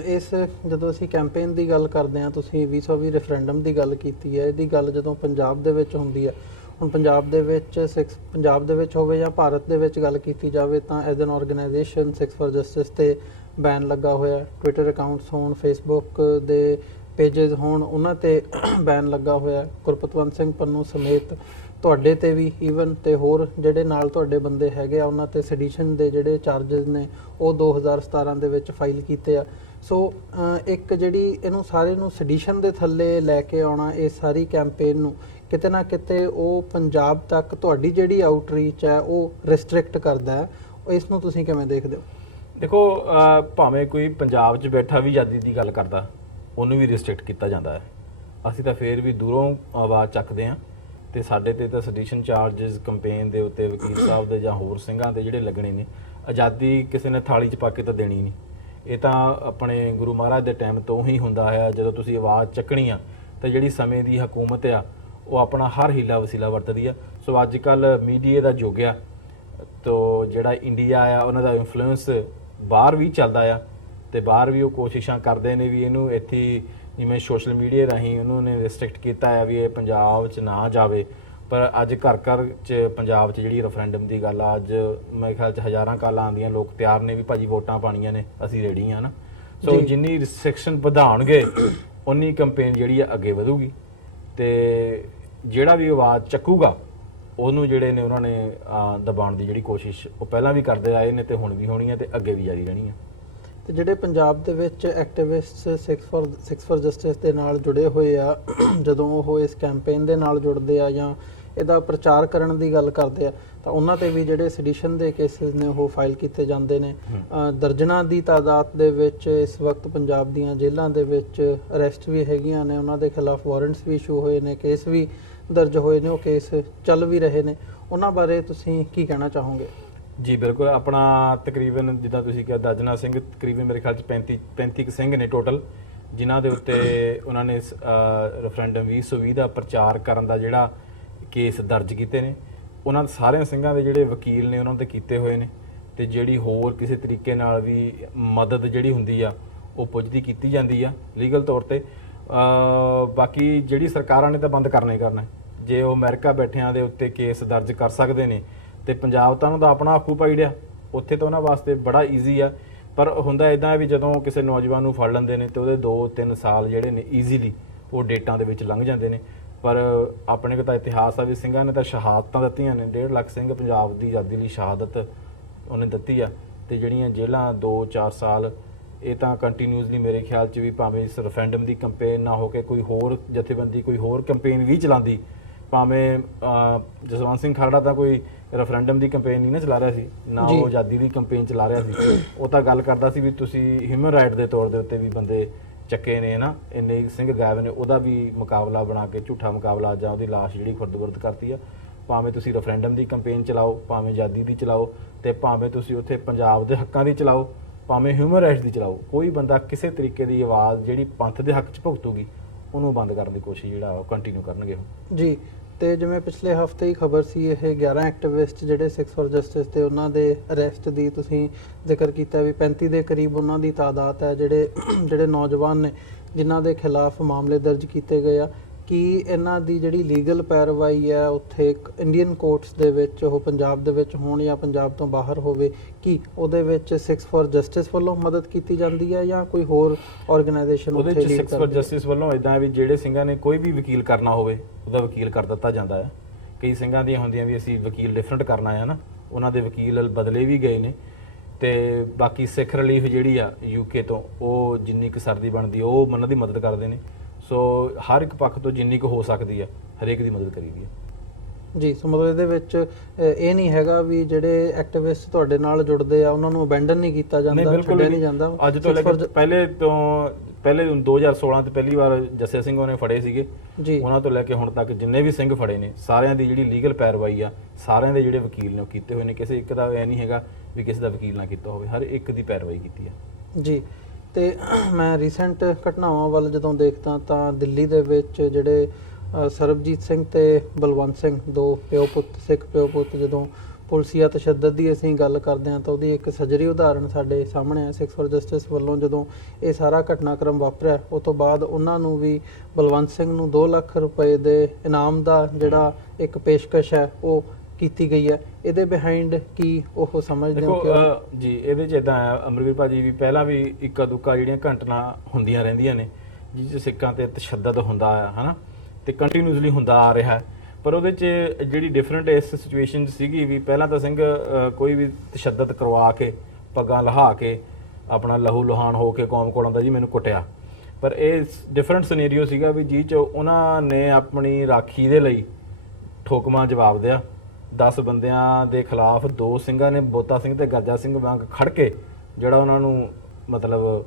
ਇਸ ਜਦੋਂ ਅਸੀਂ ਕੈਂਪੇਨ ਦੀ ਗੱਲ ਕਰਦੇ ਹਾਂ, ਤੁਸੀਂ 2020 ਰੈਫਰੈਂਡਮ ਦੀ ਗੱਲ ਕੀਤੀ ਹੈ, ਇਹਦੀ ਗੱਲ ਜਦੋਂ ਪੰਜਾਬ ਦੇ ਵਿੱਚ ਹੁੰਦੀ ਹੈ, ਹੁਣ ਪੰਜਾਬ ਦੇ ਵਿੱਚ ਹੋਵੇ ਜਾਂ ਭਾਰਤ ਦੇ ਵਿੱਚ ਗੱਲ ਕੀਤੀ ਜਾਵੇ ਤਾਂ as an organisation Sikhs for justice ਤੇ ਬੈਨ ਲੱਗਾ ਹੋਇਆ, ਟਵਿੱਟਰ ਅਕਾਊਂਟਸ ਹੋਣ, ਫੇਸਬੁੱਕ ਦੇ ਪੇजेस ਹੋਣ, ਉਹਨਾਂ ਤੇ ਬੈਨ ਲੱਗਾ ਹੋਇਆ। ਗੁਰਪਤਵੰਤ ਸਿੰਘ ਪੰਨੂ ਸਮੇਤ ਤੁਹਾਡੇ ਤੇ ਵੀ ਈਵਨ ਤੇ ਹੋਰ ਜਿਹੜੇ ਨਾਲ ਤੁਹਾਡੇ ਬੰਦੇ ਹੈਗੇ ਆ ਉਹਨਾਂ ਤੇ ਸੈਡੀਸ਼ਨ ਦੇ ਜਿਹੜੇ ਚਾਰजेस ਨੇ ਉਹ 2017 ਦੇ ਵਿੱਚ ਫਾਈਲ ਕੀਤੇ ਆ। ਸੋ ਇੱਕ ਜਿਹੜੀ ਇਹਨੂੰ ਸਾਰੇ ਨੂੰ ਸੈਡੀਸ਼ਨ ਦੇ ਥੱਲੇ ਲੈ ਕੇ ਆਉਣਾ, ਇਹ ਸਾਰੀ ਕੈਂਪੇਨ ਨੂੰ ਕਿਤੇ ਨਾ ਕਿਤੇ ਉਹ ਪੰਜਾਬ ਤੱਕ ਤੁਹਾਡੀ ਜਿਹੜੀ ਆਊਟਰੀਚ ਹੈ ਉਹ ਰਿਸਟ੍ਰਿਕਟ ਕਰਦਾ ਹੈ। ਇਸ ਨੂੰ ਤੁਸੀਂ ਕਿਵੇਂ ਦੇਖਦੇ ਹੋ? ਦੇਖੋ, ਭਾਵੇਂ ਕੋਈ ਪੰਜਾਬ 'ਚ ਬੈਠਾ ਵੀ ਆਜ਼ਾਦੀ ਦੀ ਗੱਲ ਕਰਦਾ ਉਹਨੂੰ ਵੀ ਰਿਸਟ੍ਰਿਕਟ ਕੀਤਾ ਜਾਂਦਾ ਹੈ। ਅਸੀਂ ਤਾਂ ਫੇਰ ਵੀ ਦੂਰੋਂ ਆਵਾਜ਼ ਚੱਕਦੇ ਹਾਂ ਤੇ ਸਾਡੇ ਤੇ ਤਾਂ ਸੈਡੀਸ਼ਨ ਚਾਰजेस ਕੰਪੇਨ ਦੇ ਉੱਤੇ ਵਕੀਲ ਸਾਹਿਬ ਦੇ ਜਾਂ ਹੋਰ ਸਿੰਘਾਂ ਦੇ ਜਿਹੜੇ ਲੱਗਣੇ ਨੇ। ਆਜ਼ਾਦੀ ਕਿਸੇ ਨੇ ਥਾਲੀ 'ਚ ਪਾ ਕੇ ਤਾਂ ਦੇਣੀ ਨਹੀਂ, ਇਹ ਤਾਂ ਆਪਣੇ ਗੁਰੂ ਮਹਾਰਾਜ ਦੇ ਟਾਈਮ ਤੋਂ ਹੀ ਹੁੰਦਾ ਹੈ। ਜਦੋਂ ਤੁਸੀਂ ਆਵਾਜ਼ ਚੱਕਣੀ ਆ ਤਾਂ ਜਿਹੜੀ ਸਮੇਂ ਦੀ ਹਕੂਮਤ ਆ ਉਹ ਆਪਣਾ ਹਰ ਹੀਲਾ ਵਸੀਲਾ ਵਰਤਦੀ ਆ। ਸੋ ਅੱਜ ਕੱਲ੍ਹ ਮੀਡੀਆ ਦਾ ਯੁੱਗ ਆ, ਤੋ ਜਿਹੜਾ ਇੰਡੀਆ ਆ ਉਹਨਾਂ ਦਾ ਇਨਫਲੂਐਂਸ ਬਾਹਰ ਵੀ ਚੱਲਦਾ ਆ ਤੇ ਬਾਹਰ ਵੀ ਉਹ ਕੋਸ਼ਿਸ਼ਾਂ ਕਰਦੇ ਨੇ ਵੀ ਇਹਨੂੰ ਇੱਥੇ ਜਿਵੇਂ ਸੋਸ਼ਲ ਮੀਡੀਆ ਰਾਹੀਂ ਉਹਨੂੰ ਨੇ ਰਿਸਟ੍ਰਿਕਟ ਕੀਤਾ ਹੈ ਵੀ ਇਹ ਪੰਜਾਬ 'ਚ ਨਾ ਜਾਵੇ। ਪਰ ਅੱਜ ਘਰ ਘਰ 'ਚ ਪੰਜਾਬ 'ਚ ਜਿਹੜੀ ਰੈਫਰੈਂਡਮ ਦੀ ਗੱਲ ਆ, ਅੱਜ ਮੇਰੇ ਖਿਆਲ 'ਚ ਹਜ਼ਾਰਾਂ ਕਾਲਾਂ ਆਉਂਦੀਆਂ, ਲੋਕ ਤਿਆਰ ਨੇ ਵੀ ਭਾਜੀ ਵੋਟਾਂ ਪਾਣੀਆਂ ਨੇ, ਅਸੀਂ ਰੈਡੀ ਹਾਂ ਨਾ। ਸੋ ਜਿੰਨੀ ਰਿਸਟ੍ਰਿਕਸ਼ਨ ਵਧਾਉਣਗੇ ਉਨੀ ਕੰਪੇਨ ਜਿਹੜੀ ਆ ਅੱਗੇ ਵਧੂਗੀ ਤੇ ਜਿਹੜਾ ਵੀ ਆਵਾਜ਼ ਚੱਕੂਗਾ ਉਹਨੂੰ ਜਿਹੜੇ ਨੇ ਉਹਨਾਂ ਨੇ ਦਬਾਉਣ ਦੀ ਜਿਹੜੀ ਕੋਸ਼ਿਸ਼ ਉਹ ਪਹਿਲਾਂ ਵੀ ਕਰਦੇ ਆਏ ਨੇ ਤੇ ਹੁਣ ਵੀ ਹੋਣੀ ਹੈ ਤੇ ਅੱਗੇ ਵੀ ਜਾਰੀ ਰਹਿਣੀ ਹੈ। ਤੇ ਜਿਹੜੇ ਪੰਜਾਬ ਦੇ ਵਿੱਚ ਐਕਟਿਵਿਸਟ ਸਿੱਖਸ ਫॉर ਜਸਟਿਸ ਦੇ ਨਾਲ ਜੁੜੇ ਹੋਏ ਆ, ਜਦੋਂ ਉਹ ਇਸ ਕੈਂਪੇਨ ਦੇ ਨਾਲ ਜੁੜਦੇ ਆ ਜਾਂ ਇਹਦਾ ਪ੍ਰਚਾਰ ਕਰਨ ਦੀ ਗੱਲ ਕਰਦੇ ਆ ਤਾਂ ਉਹਨਾਂ ਤੇ ਵੀ ਜਿਹੜੇ ਸੈਡੀਸ਼ਨ ਦੇ ਕੇਸਿਸ ਨੇ ਉਹ ਫਾਈਲ ਕੀਤੇ ਜਾਂਦੇ ਨੇ। ਦਰਜਨਾਂ ਦੀ ਤਾਦਾਦ ਦੇ ਵਿੱਚ ਇਸ ਵਕਤ ਪੰਜਾਬ ਦੀਆਂ ਜੇਲ੍ਹਾਂ ਦੇ ਵਿੱਚ ਅਰੈਸਟ ਵੀ ਹੈਗੀਆਂ ਨੇ, ਉਹਨਾਂ ਦੇ ਖਿਲਾਫ ਵਾਰੰਟਸ ਵੀ ਇਸ਼ੂ ਹੋਏ ਨੇ, ਕੇਸ ਵੀ ਦਰਜ ਹੋਏ ਨੇ, ਉਹ ਕੇਸ ਚੱਲ ਵੀ ਰਹੇ ਨੇ। ਉਹਨਾਂ ਬਾਰੇ ਤੁਸੀਂ ਕੀ ਕਹਿਣਾ ਚਾਹੋਗੇ? ਜੀ ਬਿਲਕੁਲ, ਆਪਣਾ ਤਕਰੀਬਨ ਜਿੱਦਾਂ ਤੁਸੀਂ ਕਿਹਾ ਦਰਜਨਾ ਸਿੰਘ, ਤਕਰੀਬਨ ਮੇਰੇ ਖਿਆਲ 'ਚ 35 ਸਿੰਘ ਨੇ ਟੋਟਲ ਜਿਨ੍ਹਾਂ ਦੇ ਉੱਤੇ ਉਹਨਾਂ ਨੇ ਰੈਫਰੈਂਡਮ 2020 ਦਾ ਪ੍ਰਚਾਰ ਕਰਨ ਦਾ ਜਿਹੜਾ ਕੇਸ ਦਰਜ ਕੀਤੇ ਨੇ। ਉਹਨਾਂ ਸਾਰਿਆਂ ਸਿੰਘਾਂ ਦੇ ਜਿਹੜੇ ਵਕੀਲ ਨੇ ਉਹਨਾਂ ਤੇ ਕੀਤੇ ਹੋਏ ਨੇ ਤੇ ਜਿਹੜੀ ਹੋਰ ਕਿਸੇ ਤਰੀਕੇ ਨਾਲ ਵੀ ਮਦਦ ਜਿਹੜੀ ਹੁੰਦੀ ਆ ਉਹ ਪੁੱਜਦੀ ਕੀਤੀ ਜਾਂਦੀ ਆ ਲੀਗਲ ਤੌਰ ਤੇ। ਬਾਕੀ ਜਿਹੜੀ ਸਰਕਾਰਾਂ ਨੇ ਤਾਂ ਬੰਦ ਕਰਨਾ ਹੀ ਕਰਨਾ। ਜੇ ਉਹ ਅਮਰੀਕਾ ਬੈਠਿਆਂ ਦੇ ਉੱਤੇ ਕੇਸ ਦਰਜ ਕਰ ਸਕਦੇ ਨੇ ਤੇ ਪੰਜਾਬ ਤਾਂ ਉਹਨਾਂ ਦਾ ਆਪਣਾ ਆਕੂਪਾਈਡ ਆ, ਉੱਥੇ ਤਾਂ ਉਹਨਾਂ ਵਾਸਤੇ ਬੜਾ ਈਜ਼ੀ ਆ। ਪਰ ਹੁੰਦਾ ਇਦਾਂ ਵੀ ਜਦੋਂ ਕਿਸੇ ਨੌਜਵਾਨ ਨੂੰ ਫੜ ਲੈਂਦੇ ਨੇ ਤੇ ਉਹਦੇ 2-3 ਸਾਲ ਜਿਹੜੇ ਨੇ ਈਜ਼ੀਲੀ ਉਹ ਡੇਟਾਂ ਦੇ ਵਿੱਚ ਲੰਘ ਜਾਂਦੇ ਨੇ। ਪਰ ਆਪਣੇ ਕੋਲ ਤਾਂ ਇਤਿਹਾਸ ਆ ਵੀ ਸਿੰਘਾਂ ਨੇ ਤਾਂ ਸ਼ਹਾਦਤਾਂ ਦਿੱਤੀਆਂ ਨੇ, 1.5 ਲੱਖ ਸਿੰਘ ਪੰਜਾਬ ਦੀ ਆਜ਼ਾਦੀ ਲਈ ਸ਼ਹਾਦਤ ਉਹਨੇ ਦਿੱਤੀ ਆ। ਤੇ ਜਿਹੜੀਆਂ ਜੇਲ੍ਹਾਂ 2-4 ਸਾਲ ਇਹ ਤਾਂ ਕੰਟੀਨਿਊਸਲੀ ਮੇਰੇ ਖਿਆਲ 'ਚ ਵੀ ਭਾਵੇਂ ਇਸ ਰੈਫਰੈਂਡਮ ਦੀ ਕੰਪੇਨ ਨਾ ਹੋ ਕੇ ਕੋਈ ਹੋਰ ਜਥੇਬੰਦੀ ਕੋਈ ਹੋਰ ਕੰਪੇਨ ਵੀ ਚਲਾਉਂਦੀ, ਭਾਵੇਂ ਜਸਵੰਤ ਸਿੰਘ ਖਾਲੜਾ ਤਾਂ ਕੋਈ ਰੈਫਰੈਂਡਮ ਦੀ ਕੰਪੇਨ ਨਹੀਂ ਨਾ ਚਲਾ ਰਿਹਾ ਸੀ, ਨਾ ਉਹ ਆਜ਼ਾਦੀ ਦੀ ਕੰਪੇਨ ਚਲਾ ਰਿਹਾ ਸੀ। ਉਹ ਤਾਂ ਗੱਲ ਕਰਦਾ ਸੀ ਵੀ ਤੁਸੀਂ ਹਿਊਮਨ ਰਾਈਟ ਦੇ ਤੌਰ ਦੇ ਉੱਤੇ ਵੀ ਬੰਦੇ ਚੱਕੇ ਨੇ ਨਾ, ਇੰਨੇ ਸਿੰਘ ਗਾਇਬ ਨੇ, ਉਹਦਾ ਵੀ ਮੁਕਾਬਲਾ ਬਣਾ ਕੇ ਝੂਠਾ ਮੁਕਾਬਲਾ ਜਾਂ ਉਹਦੀ ਲਾਸ਼ ਜਿਹੜੀ ਖੁਰਦ-ਬੁਰਦ ਕਰਤੀ ਆ। ਭਾਵੇਂ ਤੁਸੀਂ ਰੈਫਰੈਂਡਮ ਦੀ ਕੰਪੇਨ ਚਲਾਓ, ਭਾਵੇਂ ਆਜ਼ਾਦੀ ਦੀ ਚਲਾਓ ਤੇ ਭਾਵੇਂ ਤੁਸੀਂ ਉੱਥੇ ਪੰਜਾਬ ਦੇ ਹੱਕਾਂ ਦੀ ਚਲਾਓ, ਭਾਵੇਂ ਹਿਊਮਨ ਰਾਈਟਸ ਦੀ ਚਲਾਓ, ਕੋਈ ਬੰਦਾ ਕਿਸੇ ਤਰੀਕੇ ਦੀ ਆਵਾਜ਼ ਜਿਹੜੀ ਪੰਥ ਦੇ ਹੱਕ 'ਚ ਭੁਗਤੂਗੀ ਉਹਨੂੰ ਬੰਦ ਕਰਨ ਦੀ ਕੋਸ਼ਿਸ਼ ਜਿਹੜਾ ਉਹ ਕੰਟੀਨਿਊ ਕਰਨਗੇ ਉਹ। ਜੀ, ਤੇ ਜਿਵੇਂ ਪਿਛਲੇ ਹਫਤੇ ਹੀ ਖਬਰ ਸੀ, ਇਹ 11 ਐਕਟਿਵਿਸਟ ਜਿਹੜੇ ਸਿਕਸ ਫॉर ਜਸਟਿਸ ਤੇ ਉਹਨਾਂ ਦੇ ਅਰੈਸਟ ਦੀ ਤੁਸੀਂ ਜ਼ਿਕਰ ਕੀਤਾ ਵੀ 35 ਦੇ ਕਰੀਬ ਉਹਨਾਂ ਦੀ ਤਾਦਾਦ ਹੈ ਜਿਹੜੇ ਨੌਜਵਾਨ ਨੇ ਜਿਨ੍ਹਾਂ ਦੇ ਖਿਲਾਫ ਮਾਮਲੇ ਦਰਜ ਕੀਤੇ ਗਏ ਆ। ਕੀ ਇਹਨਾਂ ਦੀ ਜਿਹੜੀ ਲੀਗਲ ਪੈਰਵਾਈ ਹੈ ਉੱਥੇ ਇੰਡੀਅਨ ਕੋਰਟਸ ਦੇ ਵਿੱਚ, ਉਹ ਪੰਜਾਬ ਦੇ ਵਿੱਚ ਹੋਣ ਜਾਂ ਪੰਜਾਬ ਤੋਂ ਬਾਹਰ ਹੋਵੇ, ਕੀ ਉਹਦੇ ਵਿੱਚ ਸਿਕਸ ਫॉर ਜਸਟਿਸ ਵੱਲੋਂ ਮਦਦ ਕੀਤੀ ਜਾਂਦੀ ਹੈ ਜਾਂ ਕੋਈ ਹੋਰ ਆਰਗੇਨਾਈਜੇਸ਼ਨ ਉਹਦੇ ਵਿੱਚ ਸਿਕਸ ਫॉर ਜਸਟਿਸ ਵੱਲੋਂ ਇਦਾਂ ਹੈ ਵੀ ਜਿਹੜੇ ਸਿੰਘਾਂ ਨੇ ਕੋਈ ਵੀ ਵਕੀਲ ਕਰਨਾ ਹੋਵੇ ਉਹਦਾ ਵਕੀਲ ਕਰ ਦਿੱਤਾ ਜਾਂਦਾ ਹੈ। ਕਈ ਸਿੰਘਾਂ ਦੀਆਂ ਹੁੰਦੀਆਂ ਵੀ ਅਸੀਂ ਵਕੀਲ ਡਿਫਰੈਂਟ ਕਰਨਾ ਹੈ ਨਾ, ਉਹਨਾਂ ਦੇ ਵਕੀਲ ਬਦਲੇ ਵੀ ਗਏ ਨੇ। ਤੇ ਬਾਕੀ ਸਿੱਖ ਰਿਲੀਫ ਜਿਹੜੀ ਆ UK ਤੋਂ, ਉਹ ਜਿੰਨੀ ਕੁ ਸਰਦੀ ਬਣਦੀ ਉਹ ਉਹਨਾਂ ਦੀ ਮਦਦ ਕਰਦੇ ਨੇ। ਸੋ ਹਰ ਇੱਕ ਪੱਖ ਤੋਂ ਜਿੰਨੀ ਕੁ ਹੋ ਸਕਦੀ ਆ ਹਰੇਕ ਦੀ ਮਦਦ ਕਰੀਦੀ ਹੈ। ਜੀ, ਸੋ ਮਤਲਬ ਇਹਦੇ ਵਿੱਚ ਇਹ ਨਹੀਂ ਹੈਗਾ ਵੀ ਜਿਹੜੇ ਐਕਟਿਵਿਸਟ ਤੁਹਾਡੇ ਨਾਲ ਜੁੜਦੇ ਆ ਉਹਨਾਂ ਨੂੰ ਅਬੈਂਡਨ ਨਹੀਂ ਕੀਤਾ ਜਾਂਦਾ, ਛੱਡਿਆ ਨਹੀਂ ਜਾਂਦਾ। ਅੱਜ ਤੋਂ ਲੈ ਕੇ ਪਹਿਲੇ 2016 ਤੇ ਪਹਿਲੀ ਵਾਰ ਜੱਸੇ ਸਿੰਘ ਉਹਨੇ ਫੜੇ ਸੀਗੇ ਜੀ, ਉਹਨਾਂ ਤੋਂ ਲੈ ਕੇ ਹੁਣ ਤੱਕ ਜਿੰਨੇ ਵੀ ਸਿੰਘ ਫੜੇ ਨੇ ਸਾਰਿਆਂ ਦੀ ਜਿਹੜੀ ਲੀਗਲ ਪੈਰਵਾਈ ਆ, ਸਾਰਿਆਂ ਦੇ ਜਿਹੜੇ ਵਕੀਲ ਨੇ ਉਹ ਕੀਤੇ ਹੋਏ ਨੇ। ਕਿਸੇ ਇੱਕ ਦਾ ਇਹ ਨਹੀਂ ਹੈਗਾ ਵੀ ਕਿਸੇ ਦਾ ਵਕੀਲ ਨਾ ਕੀਤਾ ਹੋਵੇ, ਹਰ ਇੱਕ ਦੀ ਪੈਰਵਾਈ ਕੀਤੀ ਆ। ਜੀ, ਤੇ ਮੈਂ ਰੀਸੈਂਟ ਘਟਨਾਵਾਂ ਵੱਲ ਜਦੋਂ ਦੇਖਦਾ ਤਾਂ ਦਿੱਲੀ ਦੇ ਵਿੱਚ ਜਿਹੜੇ ਸਰਬਜੀਤ ਸਿੰਘ ਤੇ ਬਲਵੰਤ ਸਿੰਘ, ਦੋ ਪਿਓ ਪੁੱਤ, ਸਿੱਖ ਪਿਓ ਪੁੱਤ, ਜਦੋਂ ਪੁਲਸੀਆ ਤਸ਼ੱਦਦ ਦੀ ਅਸੀਂ ਗੱਲ ਕਰਦੇ ਹਾਂ ਤਾਂ ਉਹਦੀ ਇੱਕ ਸਜਰੀ ਉਦਾਹਰਣ ਸਾਡੇ ਸਾਹਮਣੇ ਹੈ। ਸਿਕਸ ਫॉर ਜਸਟਿਸ ਵੱਲੋਂ ਜਦੋਂ ਇਹ ਸਾਰਾ ਘਟਨਾਕ੍ਰਮ ਵਾਪਰਿਆ ਉਸ ਤੋਂ ਬਾਅਦ ਉਹਨਾਂ ਨੂੰ ਵੀ, ਬਲਵੰਤ ਸਿੰਘ ਨੂੰ 2 ਲੱਖ ਰੁਪਏ ਦੇ ਇਨਾਮ ਦਾ ਜਿਹੜਾ ਇੱਕ ਪੇਸ਼ਕਸ਼ ਹੈ ਉਹ ਕੀਤੀ ਗਈ ਹੈ। ਇਹਦੇ ਬਿਹਾਈਂਡ ਕੀ ਉਹ ਸਮਝਦੇ ਹੋ ਕਿ ਜੀ ਇਹਦੇ 'ਚ ਇਦਾਂ ਆ ਅਮਰਵੀਰ ਭਾਜੀ ਵੀ ਪਹਿਲਾਂ ਵੀ ਇੱਕਾ ਦੁੱਕਾ ਜਿਹੜੀਆਂ ਘਟਨਾ ਹੁੰਦੀਆਂ ਰਹਿੰਦੀਆਂ ਨੇ ਜਿਸ 'ਚ ਸਿੱਖਾਂ ਤੇ ਤਸ਼ੱਦਦ ਹੁੰਦਾ ਆ ਹਨਾ, ਤੇ ਕੰਟੀਨਿਊਸਲੀ ਹੁੰਦਾ ਆ ਰਿਹਾ। ਪਰ ਉਹਦੇ 'ਚ ਜਿਹੜੀ ਡਿਫਰੈਂਟ ਇਸ ਸਿਚੁਏਸ਼ਨ ਸੀਗੀ ਵੀ ਪਹਿਲਾਂ ਤਾਂ ਸਿੰਘ ਕੋਈ ਵੀ ਤਸ਼ੱਦਦ ਕਰਵਾ ਕੇ ਪੱਗਾਂ ਲਹਾ ਕੇ ਆਪਣਾ ਲਹੂ ਲੁਹਾਨ ਹੋ ਕੇ ਕੌਮ ਕੋਲ ਆਉਂਦਾ ਜੀ ਮੈਨੂੰ ਕੁੱਟਿਆ। ਪਰ ਇਹ ਡਿਫਰੈਂਟ ਸਿਨੈਰੀਓ ਸੀਗਾ ਵੀ ਜਿਹ 'ਚ ਉਹਨਾਂ ਨੇ ਆਪਣੀ ਰਾਖੀ ਦੇ ਲਈ ਠੋਕਵਾਂ ਜਵਾਬ ਦਿਆ। 10 ਬੰਦਿਆਂ ਦੇ ਖਿਲਾਫ 2 ਸਿੰਘਾਂ ਨੇ ਬੋਤਾ ਸਿੰਘ ਤੇ ਗਰਜਾ ਸਿੰਘ ਵਾਂਗ ਖੜ ਕੇ ਜਿਹੜਾ ਉਹਨਾਂ ਨੂੰ ਮਤਲਬ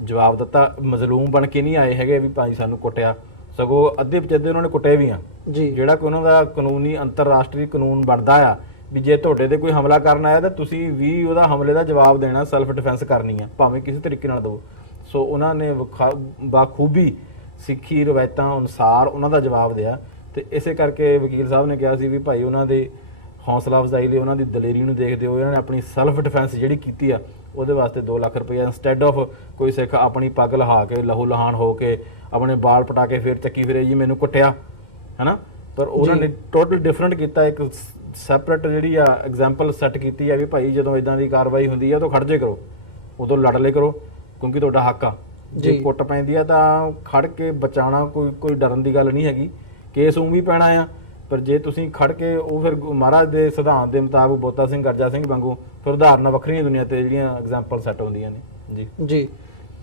ਜਵਾਬ ਦਿੱਤਾ। ਮਜ਼ਲੂਮ ਬਣ ਕੇ ਨਹੀਂ ਆਏ ਹੈਗੇ ਵੀ ਭਾਈ ਸਾਨੂੰ ਕੁੱਟਿਆ, ਸਗੋਂ ਅੱਧੇ ਪਚੱਧੇ ਉਹਨਾਂ ਨੇ ਕੁੱਟੇ ਵੀ ਆ ਜੀ। ਜਿਹੜਾ ਕਿ ਉਹਨਾਂ ਦਾ ਕਾਨੂੰਨੀ ਅੰਤਰਰਾਸ਼ਟਰੀ ਕਾਨੂੰਨ ਬਣਦਾ ਆ ਵੀ ਜੇ ਤੁਹਾਡੇ ਤੇ ਕੋਈ ਹਮਲਾ ਕਰਨ ਆਇਆ ਤਾਂ ਤੁਸੀਂ ਵੀ ਉਹਦਾ ਹਮਲੇ ਦਾ ਜਵਾਬ ਦੇਣਾ, ਸੈਲਫ ਡਿਫੈਂਸ ਕਰਨੀ ਆ, ਭਾਵੇਂ ਕਿਸੇ ਤਰੀਕੇ ਨਾਲ ਦਿਓ। ਸੋ ਉਹਨਾਂ ਨੇ ਬਾਖੂਬੀ ਸਿੱਖੀ ਰਵਾਇਤਾਂ ਅਨੁਸਾਰ ਉਹਨਾਂ ਦਾ ਜਵਾਬ ਦਿਆ। ਤੇ ਇਸੇ ਕਰਕੇ ਵਕੀਲ ਸਾਹਿਬ ਨੇ ਕਿਹਾ ਸੀ ਵੀ ਭਾਈ ਉਹਨਾਂ ਦੇ ਹੌਸਲਾ ਅਫਜ਼ਾਈ ਲਈ, ਉਹਨਾਂ ਦੀ ਦਲੇਰੀ ਨੂੰ ਦੇਖਦੇ ਹੋਏ ਇਹਨਾਂ ਨੇ ਆਪਣੀ ਸੈਲਫ ਡਿਫੈਂਸ ਜਿਹੜੀ ਕੀਤੀ ਆ ਉਹਦੇ ਵਾਸਤੇ 2 ਲੱਖ ਰੁਪਏ ਇੰਸਟੈਡ ਆਫ ਕੋਈ ਸਿੱਖ ਆਪਣੀ ਪੱਗ ਲਹਾ ਕੇ ਲਹੂ ਲਹਾਨ ਹੋ ਕੇ ਆਪਣੇ ਬਾਲ ਪਟਾ ਕੇ ਫਿਰ ਚੱਕੀ ਫਿਰੇ ਜੀ ਮੈਨੂੰ ਕੁੱਟਿਆ ਹਨਾ। ਪਰ ਉਹਨਾਂ ਨੇ ਟੋਟਲ ਡਿਫਰੈਂਟ ਕੀਤਾ, ਇੱਕ ਸੈਪਰੇਟ ਜਿਹੜੀ ਆ ਐਗਜ਼ਾਮਪਲ ਸੈੱਟ ਕੀਤੀ ਆ ਵੀ ਭਾਈ ਜਦੋਂ ਇਦਾਂ ਦੀ ਕਾਰਵਾਈ ਹੁੰਦੀ ਆ ਤਾਂ ਖੜ ਜੇ ਕਰੋ, ਉਦੋਂ ਲੜ ਲੈ ਕਰੋ ਕਿਉਂਕਿ ਤੁਹਾਡਾ ਹੱਕ ਆ। ਜੇ ਕੁੱਟ ਪੈਂਦੀ ਆ ਤਾਂ ਖੜ ਕੇ ਬਚਾਉਣਾ ਕੋਈ ਡਰਨ ਦੀ ਗੱਲ ਨਹੀਂ ਹੈਗੀ। ਕੇਸ ਵੀ ਪੈਣਾ ਆ, ਪਰ ਜੇ ਤੁਸੀਂ ਖੜ ਕੇ ਉਹ ਫਿਰ ਮਹਾਰਾਜ ਦੇ ਸਿਧਾਂਤ ਦੇ ਮੁਤਾਬਕ ਬੋਤਾ ਸਿੰਘ ਗਰਜਾ ਸਿੰਘ ਵਾਂਗੂ ਫਿਰ ਉਦਾਹਰਨਾਂ ਵੱਖਰੀਆਂ ਦੁਨੀਆ ਤੇ ਜਿਹੜੀਆਂ ਐਗਜ਼ਾਮਪਲ ਸੈੱਟ ਹੁੰਦੀਆਂ ਨੇ। ਜੀ ਜੀ,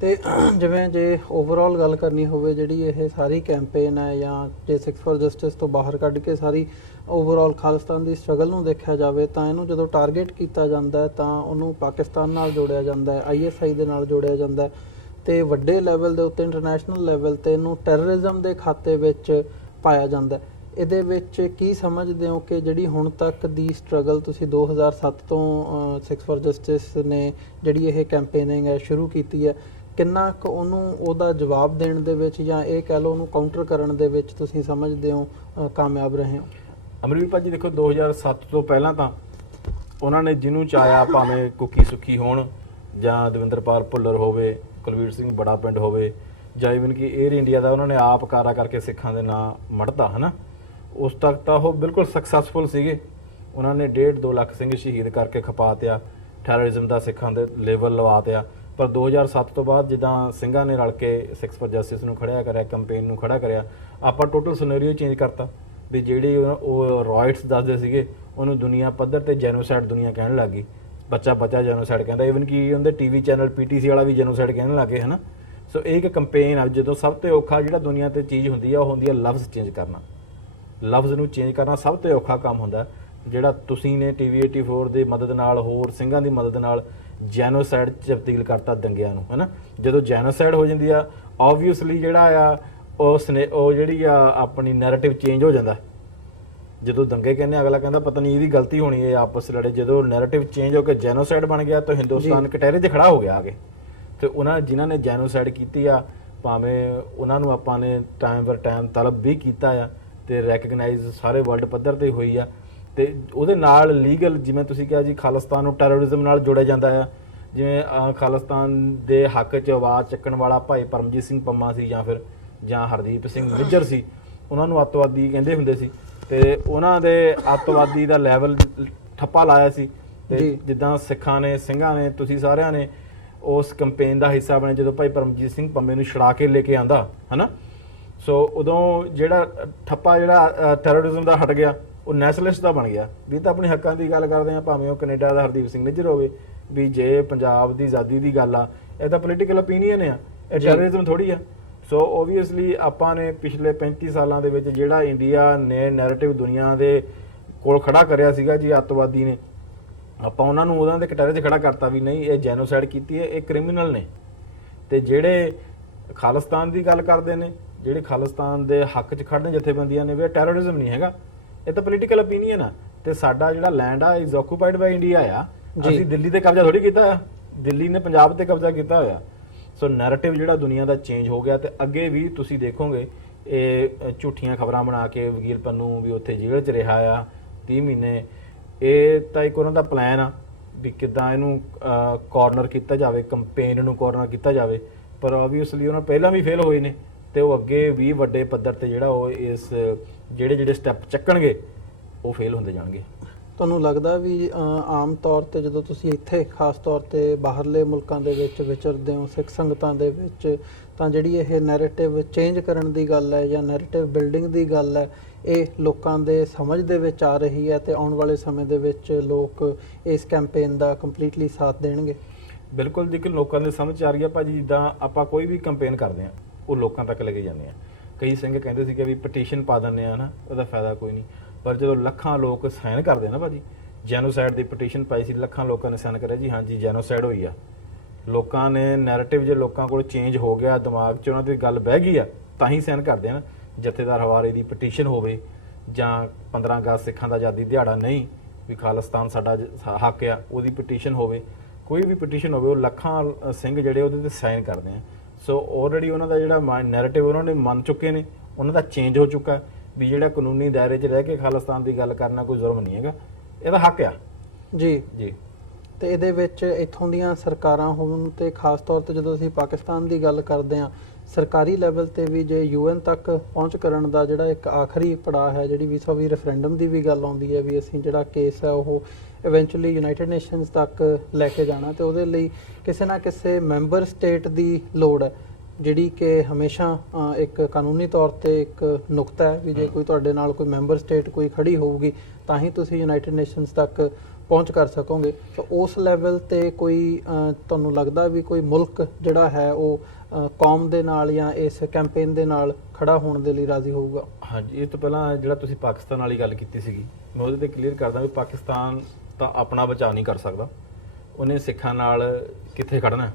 ਤੇ ਜਿਵੇਂ ਜੇ ਓਵਰਆਲ ਗੱਲ ਕਰਨੀ ਹੋਵੇ ਜਿਹੜੀ ਇਹ ਸਾਰੀ ਕੈਂਪੇਨ ਹੈ ਜਾਂ ਜੇ ਸਿਕਸ ਫॉर ਜਸਟਿਸ ਤੋਂ ਬਾਹਰ ਕੱਢ ਕੇ ਸਾਰੀ ਓਵਰਆਲ ਖਾਲਿਸਤਾਨ ਦੀ ਸਟਰਗਲ ਨੂੰ ਦੇਖਿਆ ਜਾਵੇ ਤਾਂ ਇਹਨੂੰ ਜਦੋਂ ਟਾਰਗੇਟ ਕੀਤਾ ਜਾਂਦਾ ਹੈ ਤਾਂ ਉਹਨੂੰ ਪਾਕਿਸਤਾਨ ਨਾਲ ਜੋੜਿਆ ਜਾਂਦਾ ਹੈ, ISI ਦੇ ਨਾਲ ਜੋੜਿਆ ਜਾਂਦਾ ਹੈ, ਤੇ ਵੱਡੇ ਲੈਵਲ ਦੇ ਉੱਤੇ ਇੰਟਰਨੈਸ਼ਨਲ ਲੈਵਲ ਤੇ ਇਹਨੂੰ ਟੈਰਰਿਜ਼ਮ ਦੇ ਖਾਤੇ ਵਿੱਚ ਪਾਇਆ ਜਾਂਦਾ। ਇਹਦੇ ਵਿੱਚ ਕੀ ਸਮਝਦੇ ਹੋ ਕਿ ਜਿਹੜੀ ਹੁਣ ਤੱਕ ਦੀ ਸਟਰਗਲ ਤੁਸੀਂ 2007 ਤੋਂ ਸਿਕਸ ਫॉर ਜਸਟਿਸ ਨੇ ਜਿਹੜੀ ਇਹ ਕੈਂਪੇਨਿੰਗ ਹੈ ਸ਼ੁਰੂ ਕੀਤੀ ਹੈ, ਕਿੰਨਾ ਕੁ ਉਹਨੂੰ ਉਹਦਾ ਜਵਾਬ ਦੇਣ ਦੇ ਵਿੱਚ ਜਾਂ ਇਹ ਕਹਿ ਲਓ ਉਹਨੂੰ ਕਾਊਂਟਰ ਕਰਨ ਦੇ ਵਿੱਚ ਤੁਸੀਂ ਸਮਝਦੇ ਹੋ ਕਾਮਯਾਬ ਰਹੇ ਹੋ? ਅਮਰਵੀਰ ਭਾਜੀ ਦੇਖੋ 2007 ਤੋਂ ਪਹਿਲਾਂ ਤਾਂ ਉਹਨਾਂ ਨੇ ਜਿਹਨੂੰ ਚਾਹਿਆ, ਭਾਵੇਂ ਕੁੱਕੀ ਸੁੱਖੀ ਹੋਣ ਜਾਂ ਦਵਿੰਦਰਪਾਲ ਭੁੱਲਰ ਹੋਵੇ, ਕੁਲਵੀਰ ਸਿੰਘ ਬੜਾ ਪਿੰਡ ਹੋਵੇ, ਜਾਂ ਇਵਨ ਕਿ 에ਅਰ ਇੰਡੀਆ ਦਾ ਉਹਨਾਂ ਨੇ ਆਪ ਕਾਰਾ ਕਰਕੇ ਸਿੱਖਾਂ ਦੇ ਨਾਂ ਮੜਤਾ ਹਨਾ, ਉਸ ਤੱਕ ਤਾਂ ਉਹ ਬਿਲਕੁਲ ਸਕਸੈਸਫੁਲ ਸੀਗੇ। ਉਹਨਾਂ ਨੇ 1.5-2 ਲੱਖ ਸਿੰਘ ਸ਼ਹੀਦ ਕਰਕੇ ਖਪਾ ਤਿਆ, ਟੈਰਰਿਜ਼ਮ ਦਾ ਸਿੱਖਾਂ ਦੇ ਲੈਵਲ ਲਵਾ ਤਿਆ। ਪਰ 2007 ਤੋਂ ਬਾਅਦ ਜਿੱਦਾਂ ਸਿੰਘਾਂ ਨੇ ਰਲ ਕੇ ਸਿਕਸ ਫॉर ਜਸਟਿਸ ਨੂੰ ਖੜਿਆ ਕਰਿਆ, ਕੈਂਪੇਨ ਨੂੰ ਖੜਾ ਕਰਿਆ, ਆਪਾਂ ਟੋਟਲ ਸਿਨੈਰੀਓ ਚੇਂਜ ਕਰਤਾ ਵੀ ਜਿਹੜੀ ਉਹ ਰਾਈਟਸ ਦੱਸਦੇ ਸੀਗੇ ਉਹਨੂੰ ਦੁਨੀਆ ਪੱਧਰ ਤੇ ਜੈਨੋਸਾਈਡ ਦੁਨੀਆ ਕਹਿਣ ਲੱਗ ਗਈ। ਬੱਚਾ ਜੈਨੋਸਾਈਡ ਕਹਿੰਦਾ, ਇਵਨ ਕਿ ਉਹਦੇ TV ਚੈਨਲ PTC ਵਾਲਾ ਵੀ ਜੈਨੋਸਾਈਡ ਕਹਿਣ ਲੱਗੇ ਹਨਾ। ਸੋ ਇਹ ਇੱਕ ਕੰਪੇਨ ਆ। ਜਦੋਂ ਸਭ ਤੋਂ ਔਖਾ ਜਿਹੜਾ ਦੁਨੀਆ ਤੇ ਚੀਜ਼ ਹੁੰਦੀ ਆ ਉਹ ਹੁੰਦੀ ਆ ਲਫ਼ਜ਼ ਚੇਂਜ ਕਰਨਾ। ਲਫ਼ਜ਼ ਨੂੰ ਚੇਂਜ ਕਰਨਾ ਸਭ ਤੋਂ ਔਖਾ ਕੰਮ ਹੁੰਦਾ, ਜਿਹੜਾ ਤੁਸੀਂ ਨੇ TV84 ਦੀ ਮਦਦ ਨਾਲ, ਹੋਰ ਸਿੰਘਾਂ ਦੀ ਮਦਦ ਨਾਲ ਜੈਨੋਸਾਈਡ 'ਚ ਤਬਦੀਲ ਕਰਤਾ ਦੰਗਿਆਂ ਨੂੰ ਹਨਾ। ਜਦੋਂ ਜੈਨੋਸਾਈਡ ਹੋ ਜਾਂਦੀ ਆ ਓਬਵੀਅਸਲੀ ਜਿਹੜਾ ਆ ਉਹ ਜਿਹੜੀ ਆ ਆਪਣੀ ਨੈਰੇਟਿਵ ਚੇਂਜ ਹੋ ਜਾਂਦਾ ਜਦੋਂ ਦੰਗੇ ਕਹਿੰਦੇ ਅਗਲਾ ਕਹਿੰਦਾ ਪਤਾ ਨਹੀਂ ਇਹਦੀ ਗਲਤੀ ਹੋਣੀ ਹੈ, ਆਪਸ 'ਚ ਲੜੇ। ਜਦੋਂ ਨੈਰੇਟਿਵ ਚੇਂਜ ਹੋ ਕੇ ਜੈਨੋਸਾਈਡ ਬਣ ਗਿਆ ਤਾਂ ਹਿੰਦੁਸਤਾਨ ਕਟਹਿਰੇ 'ਚ ਖੜਾ ਹੋ ਗਿਆ ਆਗੇ। ਤੇ ਉਹਨਾਂ ਜਿਨ੍ਹਾਂ ਨੇ ਜੈਨੋਸਾਈਡ ਕੀਤੀ ਆ, ਭਾਵੇਂ ਉਹਨਾਂ ਨੂੰ ਆਪਾਂ ਨੇ ਟਾਈਮ ਪਰ ਟਾਈਮ ਤਲਬ ਵੀ ਕੀਤਾ ਆ ਤੇ ਰੈਕਗਨਾਈਜ਼ ਸਾਰੇ ਵਰਲਡ ਪੱਧਰ ਤੇ ਹੋਈ ਆ। ਤੇ ਉਹਦੇ ਨਾਲ ਲੀਗਲ, ਜਿਵੇਂ ਤੁਸੀਂ ਕਿਹਾ ਜੀ, ਖਾਲਿਸਤਾਨ ਨੂੰ ਟੈਰਰਿਜ਼ਮ ਨਾਲ ਜੋੜਿਆ ਜਾਂਦਾ ਆ। ਜਿਵੇਂ ਖਾਲਿਸਤਾਨ ਦੇ ਹੱਕ 'ਚ ਆਵਾਜ਼ ਚੱਕਣ ਵਾਲਾ ਭਾਈ ਪਰਮਜੀਤ ਸਿੰਘ ਪੰਮਾ ਸੀ ਜਾਂ ਹਰਦੀਪ ਸਿੰਘ ਨਿੱਜਰ ਸੀ, ਉਹਨਾਂ ਨੂੰ ਅੱਤਵਾਦੀ ਕਹਿੰਦੇ ਹੁੰਦੇ ਸੀ। ਤੇ ਉਹਨਾਂ ਦੇ ਅੱਤਵਾਦੀ ਦਾ ਲੈਵਲ ਠੱਪਾ ਲਾਇਆ ਸੀ। ਤੇ ਜਿੱਦਾਂ ਸਿੱਖਾਂ ਨੇ, ਸਿੰਘਾਂ ਨੇ, ਤੁਸੀਂ ਸਾਰਿਆਂ ਨੇ ਉਸ ਕੰਪੇਨ ਦਾ ਹਿੱਸਾ ਬਣੇ ਜਦੋਂ ਭਾਈ ਪਰਮਜੀਤ ਸਿੰਘ ਪੰਮੇ ਨੂੰ ਛੁਡਾ ਕੇ ਲੈ ਕੇ ਆਂਦਾ ਹਨਾ। ਸੋ ਉਦੋਂ ਜਿਹੜਾ ਠੱਪਾ ਜਿਹੜਾ ਟੈਰਰਿਜ਼ਮ ਦਾ ਹਟ ਗਿਆ, ਉਹ ਨੈਸ਼ਨਲਿਸਟ ਦਾ ਬਣ ਗਿਆ ਵੀ ਤਾਂ ਆਪਣੇ ਹੱਕਾਂ ਦੀ ਗੱਲ ਕਰਦੇ ਆ, ਭਾਵੇਂ ਉਹ ਕੈਨੇਡਾ ਦਾ ਹਰਦੀਪ ਸਿੰਘ ਨਿੱਜਰ ਹੋਵੇ। ਵੀ ਜੇ ਪੰਜਾਬ ਦੀ ਆਜ਼ਾਦੀ ਦੀ ਗੱਲ ਆ, ਇਹ ਤਾਂ ਪੋਲੀਟੀਕਲ ਓਪੀਨੀਅਨ ਆ, ਇਹ ਟੈਰਰਿਜ਼ਮ ਥੋੜੀ ਆ। ਸੋ ਓਬਵੀਅਸਲੀ ਆਪਾਂ ਨੇ ਪਿਛਲੇ 35 ਸਾਲਾਂ ਦੇ ਵਿੱਚ ਜਿਹੜਾ ਇੰਡੀਆ ਨੇ ਨੈਰੇਟਿਵ ਦੁਨੀਆ ਦੇ ਕੋਲ ਖੜਾ ਕਰਿਆ ਸੀਗਾ ਜੀ ਅੱਤਵਾਦੀ ਨੇ, ਆਪਾਂ ਉਹਨਾਂ ਨੂੰ ਉਹਨਾਂ ਦੇ ਕਟਹਿਰੇ 'ਚ ਖੜਾ ਕਰਤਾ ਵੀ ਨਹੀਂ, ਇਹ ਜੈਨੋਸਾਈਡ ਕੀਤੀ ਹੈ, ਇਹ ਕ੍ਰਿਮੀਨਲ ਨੇ। ਤੇ ਜਿਹੜੇ ਖਾਲਿਸਤਾਨ ਦੀ ਗੱਲ ਕਰਦੇ ਨੇ, ਜਿਹੜੇ ਖਾਲਿਸਤਾਨ ਦੇ ਹੱਕ 'ਚ ਖੜਨ ਜਥੇਬੰਦੀਆਂ ਨੇ, ਵੀ ਇਹ ਟੈਰਰਿਜ਼ਮ ਨਹੀਂ ਹੈਗਾ, ਇਹ ਤਾਂ ਪੋਲੀਟੀਕਲ ਓਪੀਨੀਅਨ ਆ। ਤੇ ਸਾਡਾ ਜਿਹੜਾ ਲੈਂਡ ਆ ਇਜ਼ ਆਕੂਪਾਈਡ ਬਾਈ ਇੰਡੀਆ ਆ। ਅਸੀਂ ਦਿੱਲੀ ਤੇ ਕਬਜ਼ਾ ਥੋੜੀ ਕੀਤਾ ਆ, ਦਿੱਲੀ ਨੇ ਪੰਜਾਬ ਤੇ ਕਬਜ਼ਾ ਕੀਤਾ ਹੋਇਆ। ਸੋ ਨੈਰੇਟਿਵ ਜਿਹੜਾ ਦੁਨੀਆ ਦਾ ਚੇਂਜ ਹੋ ਗਿਆ। ਤੇ ਅੱਗੇ ਵੀ ਤੁਸੀਂ ਦੇਖੋਗੇ ਇਹ ਝੂਠੀਆਂ ਖਬਰਾਂ ਬਣਾ ਕੇ ਵਕੀਲ ਪੰਨੂ ਵੀ ਉੱਥੇ ਜੇਲ੍ਹ 'ਚ ਰਿਹਾ ਆ 30 ਮਹੀਨੇ। ਇਹ ਤਾਂ ਇੱਕ ਉਹਨਾਂ ਦਾ ਪਲਾਨ ਆ ਵੀ ਕਿੱਦਾਂ ਇਹਨੂੰ ਕਾਰਨਰ ਕੀਤਾ ਜਾਵੇ, ਕੰਪੇਨ ਨੂੰ ਕਾਰਨਰ ਕੀਤਾ ਜਾਵੇ। ਪਰ ਓਬਵੀਅਸਲੀ ਉਹਨਾਂ ਪਹਿਲਾਂ ਵੀ ਫੇਲ ਹੋਏ ਨੇ ਤੇ ਉਹ ਅੱਗੇ ਵੀ ਵੱਡੇ ਪੱਧਰ ਤੇ ਜਿਹੜਾ ਉਹ ਇਸ ਜਿਹੜੇ ਸਟੈਪ ਚੱਕਣਗੇ ਉਹ ਫੇਲ ਹੁੰਦੇ ਜਾਣਗੇ। ਤੁਹਾਨੂੰ ਲੱਗਦਾ ਵੀ ਆਮ ਤੌਰ ਤੇ ਜਦੋਂ ਤੁਸੀਂ ਇੱਥੇ ਖਾਸ ਤੌਰ ਤੇ ਬਾਹਰਲੇ ਮੁਲਕਾਂ ਦੇ ਵਿੱਚ ਵਿਚਰਦੇ ਹੋ, ਸਿੱਖ ਸੰਗਤਾਂ ਦੇ ਵਿੱਚ, ਤਾਂ ਜਿਹੜੀ ਇਹ ਨੈਰੇਟਿਵ ਚੇਂਜ ਕਰਨ ਦੀ ਗੱਲ ਹੈ ਜਾਂ ਨੈਰੇਟਿਵ ਬਿਲਡਿੰਗ ਦੀ ਗੱਲ ਹੈ, ਇਹ ਲੋਕਾਂ ਦੇ ਸਮਝ ਦੇ ਵਿੱਚ ਆ ਰਹੀ ਹੈ ਤੇ ਆਉਣ ਵਾਲੇ ਸਮੇਂ ਦੇ ਵਿੱਚ ਲੋਕ ਇਸ ਕੈਂਪੇਨ ਦਾ ਕੰਪਲੀਟਲੀ ਸਾਥ ਦੇਣਗੇ? ਬਿਲਕੁਲ ਜੀ, ਲੋਕਾਂ ਦੇ ਸਮਝ ਆ ਰਹੀ ਆ ਭਾਜੀ। ਜਿੱਦਾਂ ਆਪਾਂ ਕੋਈ ਵੀ ਕੰਪੇਨ ਕਰਦੇ ਆ ਉਹ ਲੋਕਾਂ ਤੱਕ ਲੈ ਕੇ ਜਾਂਦੇ ਆ। ਕਈ ਸਿੰਘ ਕਹਿੰਦੇ ਸੀ ਕਿ ਵੀ ਪਟੀਸ਼ਨ ਪਾ ਦਿੰਦੇ ਆ ਨਾ, ਉਹਦਾ ਫਾਇਦਾ ਕੋਈ ਨਹੀਂ। ਪਰ ਜਦੋਂ ਲੱਖਾਂ ਲੋਕ ਸਾਈਨ ਕਰਦੇ ਨਾ ਭਾਜੀ, ਜੈਨੋਸਾਈਡ ਦੀ ਪਟੀਸ਼ਨ ਪਾਈ ਸੀ, ਲੱਖਾਂ ਲੋਕਾਂ ਨੇ ਸਾਈਨ ਕਰਿਆ ਜੀ ਹਾਂਜੀ ਜੈਨੋਸਾਈਡ ਹੋਈ ਆ। ਲੋਕਾਂ ਨੇ ਨੈਰੇਟਿਵ ਜੇ ਲੋਕਾਂ ਕੋਲ ਚੇਂਜ ਹੋ ਗਿਆ, ਦਿਮਾਗ 'ਚ ਉਹਨਾਂ ਦੀ ਗੱਲ ਬਹਿ ਗਈ ਆ, ਤਾਂ ਹੀ ਸਾਈਨ ਕਰਦੇ ਆ ਨਾ। ਜਥੇਦਾਰ ਹਵਾਰੇ ਦੀ ਪਟੀਸ਼ਨ ਹੋਵੇ ਜਾਂ 15 ਅਗਸਤ ਸਿੱਖਾਂ ਦਾ ਆਜ਼ਾਦੀ ਦਿਹਾੜਾ ਨਹੀਂ ਵੀ ਖਾਲਿਸਤਾਨ ਸਾਡਾ ਹੱਕ ਆ, ਉਹਦੀ ਪਟੀਸ਼ਨ ਹੋਵੇ, ਕੋਈ ਵੀ ਪਟੀਸ਼ਨ ਹੋਵੇ, ਉਹ ਲੱਖਾਂ ਸਿੰਘ ਜਿਹੜੇ ਉਹਦੇ ਤੇ ਸਾਈਨ ਕਰਦੇ ਆ। ਸੋ ਆਲਰੇਡੀ ਉਹਨਾਂ ਦਾ ਜਿਹੜਾ ਨੈਰੇਟਿਵ ਉਹਨਾਂ ਨੇ ਮੰਨ ਚੁੱਕੇ ਨੇ, ਉਹਨਾਂ ਦਾ ਚੇਂਜ ਹੋ ਚੁੱਕਾ ਵੀ ਜਿਹੜਾ ਕਾਨੂੰਨੀ ਦਾਇਰੇ 'ਚ ਰਹਿ ਕੇ ਖਾਲਿਸਤਾਨ ਦੀ ਗੱਲ ਕਰਨਾ ਕੋਈ ਜ਼ੁਰਮ ਨਹੀਂ ਹੈਗਾ, ਇਹਦਾ ਹੱਕ ਆ ਜੀ। ਜੀ। ਤੇ ਇਹਦੇ ਵਿੱਚ ਇੱਥੋਂ ਦੀਆਂ ਸਰਕਾਰਾਂ ਹੋਣ ਤੇ ਖਾਸ ਤੌਰ ਤੇ ਜਦੋਂ ਅਸੀਂ ਪਾਕਿਸਤਾਨ ਦੀ ਗੱਲ ਕਰਦੇ ਹਾਂ, ਸਰਕਾਰੀ ਲੈਵਲ ਤੇ ਵੀ ਜੇ UN ਤੱਕ ਪਹੁੰਚ ਕਰਨ ਦਾ ਜਿਹੜਾ ਇੱਕ ਆਖਰੀ ਪੜਾਅ ਹੈ, ਜਿਹੜੀ ਵੀਸਾ ਵੀ ਰੈਫਰੈਂਡਮ ਦੀ ਵੀ ਗੱਲ ਆਉਂਦੀ ਹੈ ਵੀ ਅਸੀਂ ਜਿਹੜਾ ਕੇਸ ਹੈ ਉਹ ਇਵੈਂਚੁਅਲੀ ਯੂਨਾਈਟਿਡ ਨੇਸ਼ਨਸ ਤੱਕ ਲੈ ਕੇ ਜਾਣਾ, ਤੇ ਉਹਦੇ ਲਈ ਕਿਸੇ ਨਾ ਕਿਸੇ ਮੈਂਬਰ ਸਟੇਟ ਦੀ ਲੋੜ ਹੈ, ਜਿਹੜੀ ਕਿ ਹਮੇਸ਼ਾ ਇੱਕ ਕਾਨੂੰਨੀ ਤੌਰ ਤੇ ਇੱਕ ਨੁਕਤਾ ਹੈ ਵੀ ਜੇ ਕੋਈ ਤੁਹਾਡੇ ਨਾਲ ਕੋਈ ਮੈਂਬਰ ਸਟੇਟ ਕੋਈ ਖੜੀ ਹੋਊਗੀ ਤਾਂ ਹੀ ਤੁਸੀਂ ਯੂਨਾਈਟਿਡ ਨੇਸ਼ਨਸ ਤੱਕ ਪਹੁੰਚ ਕਰ ਸਕੋਗੇ। ਤਾਂ ਉਸ ਲੈਵਲ ਤੇ ਕੋਈ ਤੁਹਾਨੂੰ ਲੱਗਦਾ ਵੀ ਕੋਈ ਮੁਲਕ ਜਿਹੜਾ ਹੈ ਉਹ ਕੌਮ ਦੇ ਨਾਲ ਜਾਂ ਇਸ ਕੈਂਪੇਨ ਦੇ ਨਾਲ ਖੜਾ ਹੋਣ ਦੇ ਲਈ ਰਾਜ਼ੀ ਹੋਊਗਾ? ਹਾਂਜੀ, ਇਹ ਤੋਂ ਪਹਿਲਾਂ ਜਿਹੜਾ ਤੁਸੀਂ ਪਾਕਿਸਤਾਨ ਵਾਲੀ ਗੱਲ ਕੀਤੀ ਸੀਗੀ, ਮੈਂ ਉਹਦੇ ਤੇ ਕਲੀਅਰ ਕਰਦਾ ਵੀ ਪਾਕਿਸਤਾਨ ਤਾਂ ਆਪਣਾ ਬਚਾਅ ਨਹੀਂ ਕਰ ਸਕਦਾ। ਉਹਨੇ ਸਿੱਖਾਂ ਨਾਲ ਕਿੱਥੇ ਖੜਨਾ?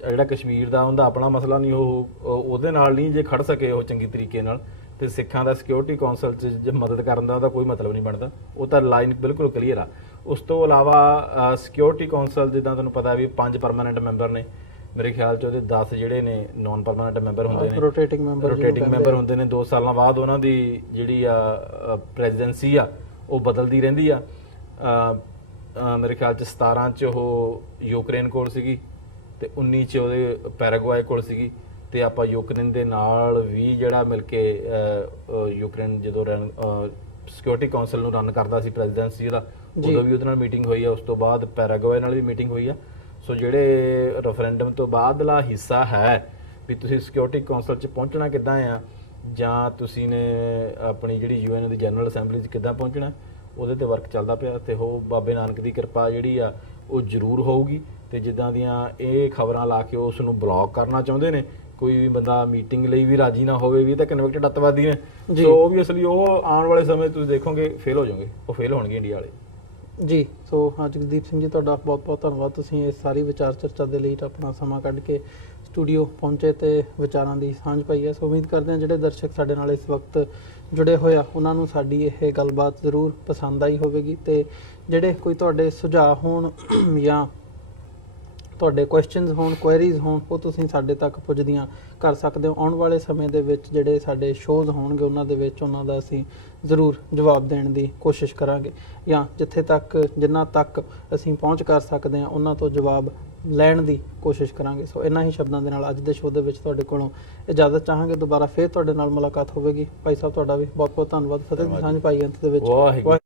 ਜਿਹੜਾ ਕਸ਼ਮੀਰ ਦਾ ਉਹਦਾ ਆਪਣਾ ਮਸਲਾ ਨਹੀਂ, ਉਹ ਉਹਦੇ ਨਾਲ ਨਹੀਂ ਜੇ ਖੜ ਸਕੇ ਉਹ ਚੰਗੀ ਤਰੀਕੇ ਨਾਲ, ਤੇ ਸਿੱਖਾਂ ਦਾ ਸਿਕਿਉਰਿਟੀ ਕੌਂਸਲ 'ਚ ਜੇ ਮਦਦ ਕਰਨ ਦਾ ਉਹਦਾ ਕੋਈ ਮਤਲਬ ਨਹੀਂ ਬਣਦਾ। ਉਹ ਤਾਂ ਲਾਈਨ ਬਿਲਕੁਲ ਕਲੀਅਰ ਆ। ਉਸ ਤੋਂ ਇਲਾਵਾ ਸਿਕਿਉਰਿਟੀ ਕੌਂਸਲ ਜਿੱਦਾਂ ਤੁਹਾਨੂੰ ਪਤਾ ਵੀ 5 ਪਰਮਾਨੈਂਟ ਮੈਂਬਰ ਨੇ, ਮੇਰੇ ਖਿਆਲ 'ਚ ਉਹਦੇ 10 ਜਿਹੜੇ ਨੇ ਨਾਨ ਪਰਮਾਨੈਂਟ ਮੈਂਬਰ ਹੁੰਦੇ ਨੇ, ਰੋਟੇਟਿੰਗ ਮੈਂਬਰ ਹੁੰਦੇ ਨੇ। 2 ਸਾਲਾਂ ਬਾਅਦ ਉਹਨਾਂ ਦੀ ਜਿਹੜੀ ਆ ਪ੍ਰੈਜ਼ੀਡੈਂਸੀ ਆ ਉਹ ਬਦਲਦੀ ਰਹਿੰਦੀ ਆ। ਮੇਰੇ ਖਿਆਲ 'ਚ 17 'ਚ ਉਹ ਯੂਕਰੇਨ ਕੋਲ ਸੀਗੀ ਤੇ 19 'ਚ ਉਹਦੇ ਪੈਰਾਗੁਆਏ ਕੋਲ ਸੀਗੀ। ਤੇ ਆਪਾਂ ਯੂਕਰੇਨ ਦੇ ਨਾਲ ਵੀ ਜਿਹੜਾ ਮਿਲ ਕੇ ਯੂਕਰੇਨ ਜਦੋਂ ਸਿਕਿਉਰਿਟੀ ਕੌਂਸਲ ਨੂੰ ਰਨ ਕਰਦਾ ਸੀ ਪ੍ਰੈਜ਼ੀਡੈਂਸੀ ਉਹਦਾ, ਉਦੋਂ ਵੀ ਉਹਦੇ ਨਾਲ ਮੀਟਿੰਗ ਹੋਈ ਆ। ਉਸ ਤੋਂ ਬਾਅਦ ਪੈਰਾਗੁਆਏ ਨਾਲ ਵੀ ਮੀਟਿੰਗ ਹੋਈ ਆ। ਸੋ ਜਿਹੜੇ ਰੈਫਰੈਂਡਮ ਤੋਂ ਬਾਅਦਲਾ ਹਿੱਸਾ ਹੈ ਵੀ ਤੁਸੀਂ ਸਿਕਿਉਰਿਟੀ ਕੌਂਸਲ 'ਚ ਪਹੁੰਚਣਾ ਕਿੱਦਾਂ ਆ, ਜਾਂ ਤੁਸੀਂ ਨੇ ਆਪਣੀ ਜਿਹੜੀ UN ਦੀ ਜਨਰਲ ਅਸੈਂਬਲੀ 'ਚ ਕਿੱਦਾਂ ਪਹੁੰਚਣਾ, ਉਹਦੇ ਤੇ ਵਰਕ ਚੱਲਦਾ ਪਿਆ। ਤੇ ਉਹ ਬਾਬੇ ਨਾਨਕ ਦੀ ਕਿਰਪਾ ਜਿਹੜੀ ਆ ਉਹ ਜ਼ਰੂਰ ਹੋਊਗੀ। ਤੇ ਜਿੱਦਾਂ ਦੀਆਂ ਇਹ ਖਬਰਾਂ ਲਾ ਕੇ ਉਸ ਨੂੰ ਬਲੌਕ ਕਰਨਾ ਚਾਹੁੰਦੇ ਨੇ, ਕੋਈ ਵੀ ਬੰਦਾ ਮੀਟਿੰਗ ਲਈ ਵੀ ਰਾਜੀ ਨਾ ਹੋਵੇ ਵੀ ਤਾਂ ਕਨਵਿਕਟਡ ਅੱਤਵਾਦੀ ਨੇ। ਸੋ ਓਬਵੀਅਸਲੀ ਉਹ ਆਉਣ ਵਾਲੇ ਸਮੇਂ ਤੁਸੀਂ ਦੇਖੋਗੇ ਫੇਲ ਹੋ ਜਾਓਗੇ, ਉਹ ਫੇਲ ਹੋਣਗੇ ਇੰਡੀਆ ਵਾਲੇ ਜੀ। ਸੋ ਜਗਦੀਪ ਸਿੰਘ ਜੀ, ਤੁਹਾਡਾ ਬਹੁਤ ਬਹੁਤ ਧੰਨਵਾਦ। ਤੁਸੀਂ ਇਸ ਸਾਰੀ ਵਿਚਾਰ ਚਰਚਾ ਦੇ ਲਈ ਆਪਣਾ ਸਮਾਂ ਕੱਢ ਕੇ ਸਟੂਡੀਓ ਪਹੁੰਚੇ ਤੇ ਵਿਚਾਰਾਂ ਦੀ ਸਾਂਝ ਪਾਈ ਹੈ। ਸੋ ਉਮੀਦ ਕਰਦੇ ਹਾਂ ਜਿਹੜੇ ਦਰਸ਼ਕ ਸਾਡੇ ਨਾਲ ਇਸ ਵਕਤ ਜੁੜੇ ਹੋਏ ਆ ਉਹਨਾਂ ਨੂੰ ਸਾਡੀ ਇਹ ਗੱਲਬਾਤ ਜ਼ਰੂਰ ਪਸੰਦ ਆਈ ਹੋਵੇਗੀ, ਤੇ ਜਿਹੜੇ ਕੋਈ ਤੁਹਾਡੇ ਸੁਝਾਅ ਹੋਣ ਜਾਂ ਤੁਹਾਡੇ ਕੁਐਸਚਨਸ ਹੋਣ, ਕੁਐਰੀਜ਼ ਹੋਣ, ਉਹ ਤੁਸੀਂ ਸਾਡੇ ਤੱਕ ਪੁੱਜਦੀਆਂ ਕਰ ਸਕਦੇ ਹੋ। ਆਉਣ ਵਾਲੇ ਸਮੇਂ ਦੇ ਵਿੱਚ ਜਿਹੜੇ ਸਾਡੇ ਸ਼ੋਜ਼ ਹੋਣਗੇ ਉਹਨਾਂ ਦੇ ਵਿੱਚ ਉਹਨਾਂ ਦਾ ਅਸੀਂ ਜ਼ਰੂਰ ਜਵਾਬ ਦੇਣ ਦੀ ਕੋਸ਼ਿਸ਼ ਕਰਾਂਗੇ, ਜਾਂ ਜਿੰਨਾ ਤੱਕ ਅਸੀਂ ਪਹੁੰਚ ਕਰ ਸਕਦੇ ਹਾਂ ਉਹਨਾਂ ਤੋਂ ਜਵਾਬ ਲੈਣ ਦੀ ਕੋਸ਼ਿਸ਼ ਕਰਾਂਗੇ। ਸੋ ਇਹਨਾਂ ਹੀ ਸ਼ਬਦਾਂ ਦੇ ਨਾਲ ਅੱਜ ਦੇ ਸ਼ੋਅ ਦੇ ਵਿੱਚ ਤੁਹਾਡੇ ਕੋਲੋਂ ਇਜਾਜ਼ਤ ਚਾਹਾਂਗੇ। ਦੁਬਾਰਾ ਫੇਰ ਤੁਹਾਡੇ ਨਾਲ ਮੁਲਾਕਾਤ ਹੋਵੇਗੀ। ਭਾਈ ਸਾਹਿਬ ਤੁਹਾਡਾ ਵੀ ਬਹੁਤ ਬਹੁਤ ਧੰਨਵਾਦ। ਫਤਿਹ ਦੀ ਸਾਂਝ ਪਾਈ ਅੰਤ ਦੇ ਵਿੱਚ। ਵਾਹਿਗੁਰੂ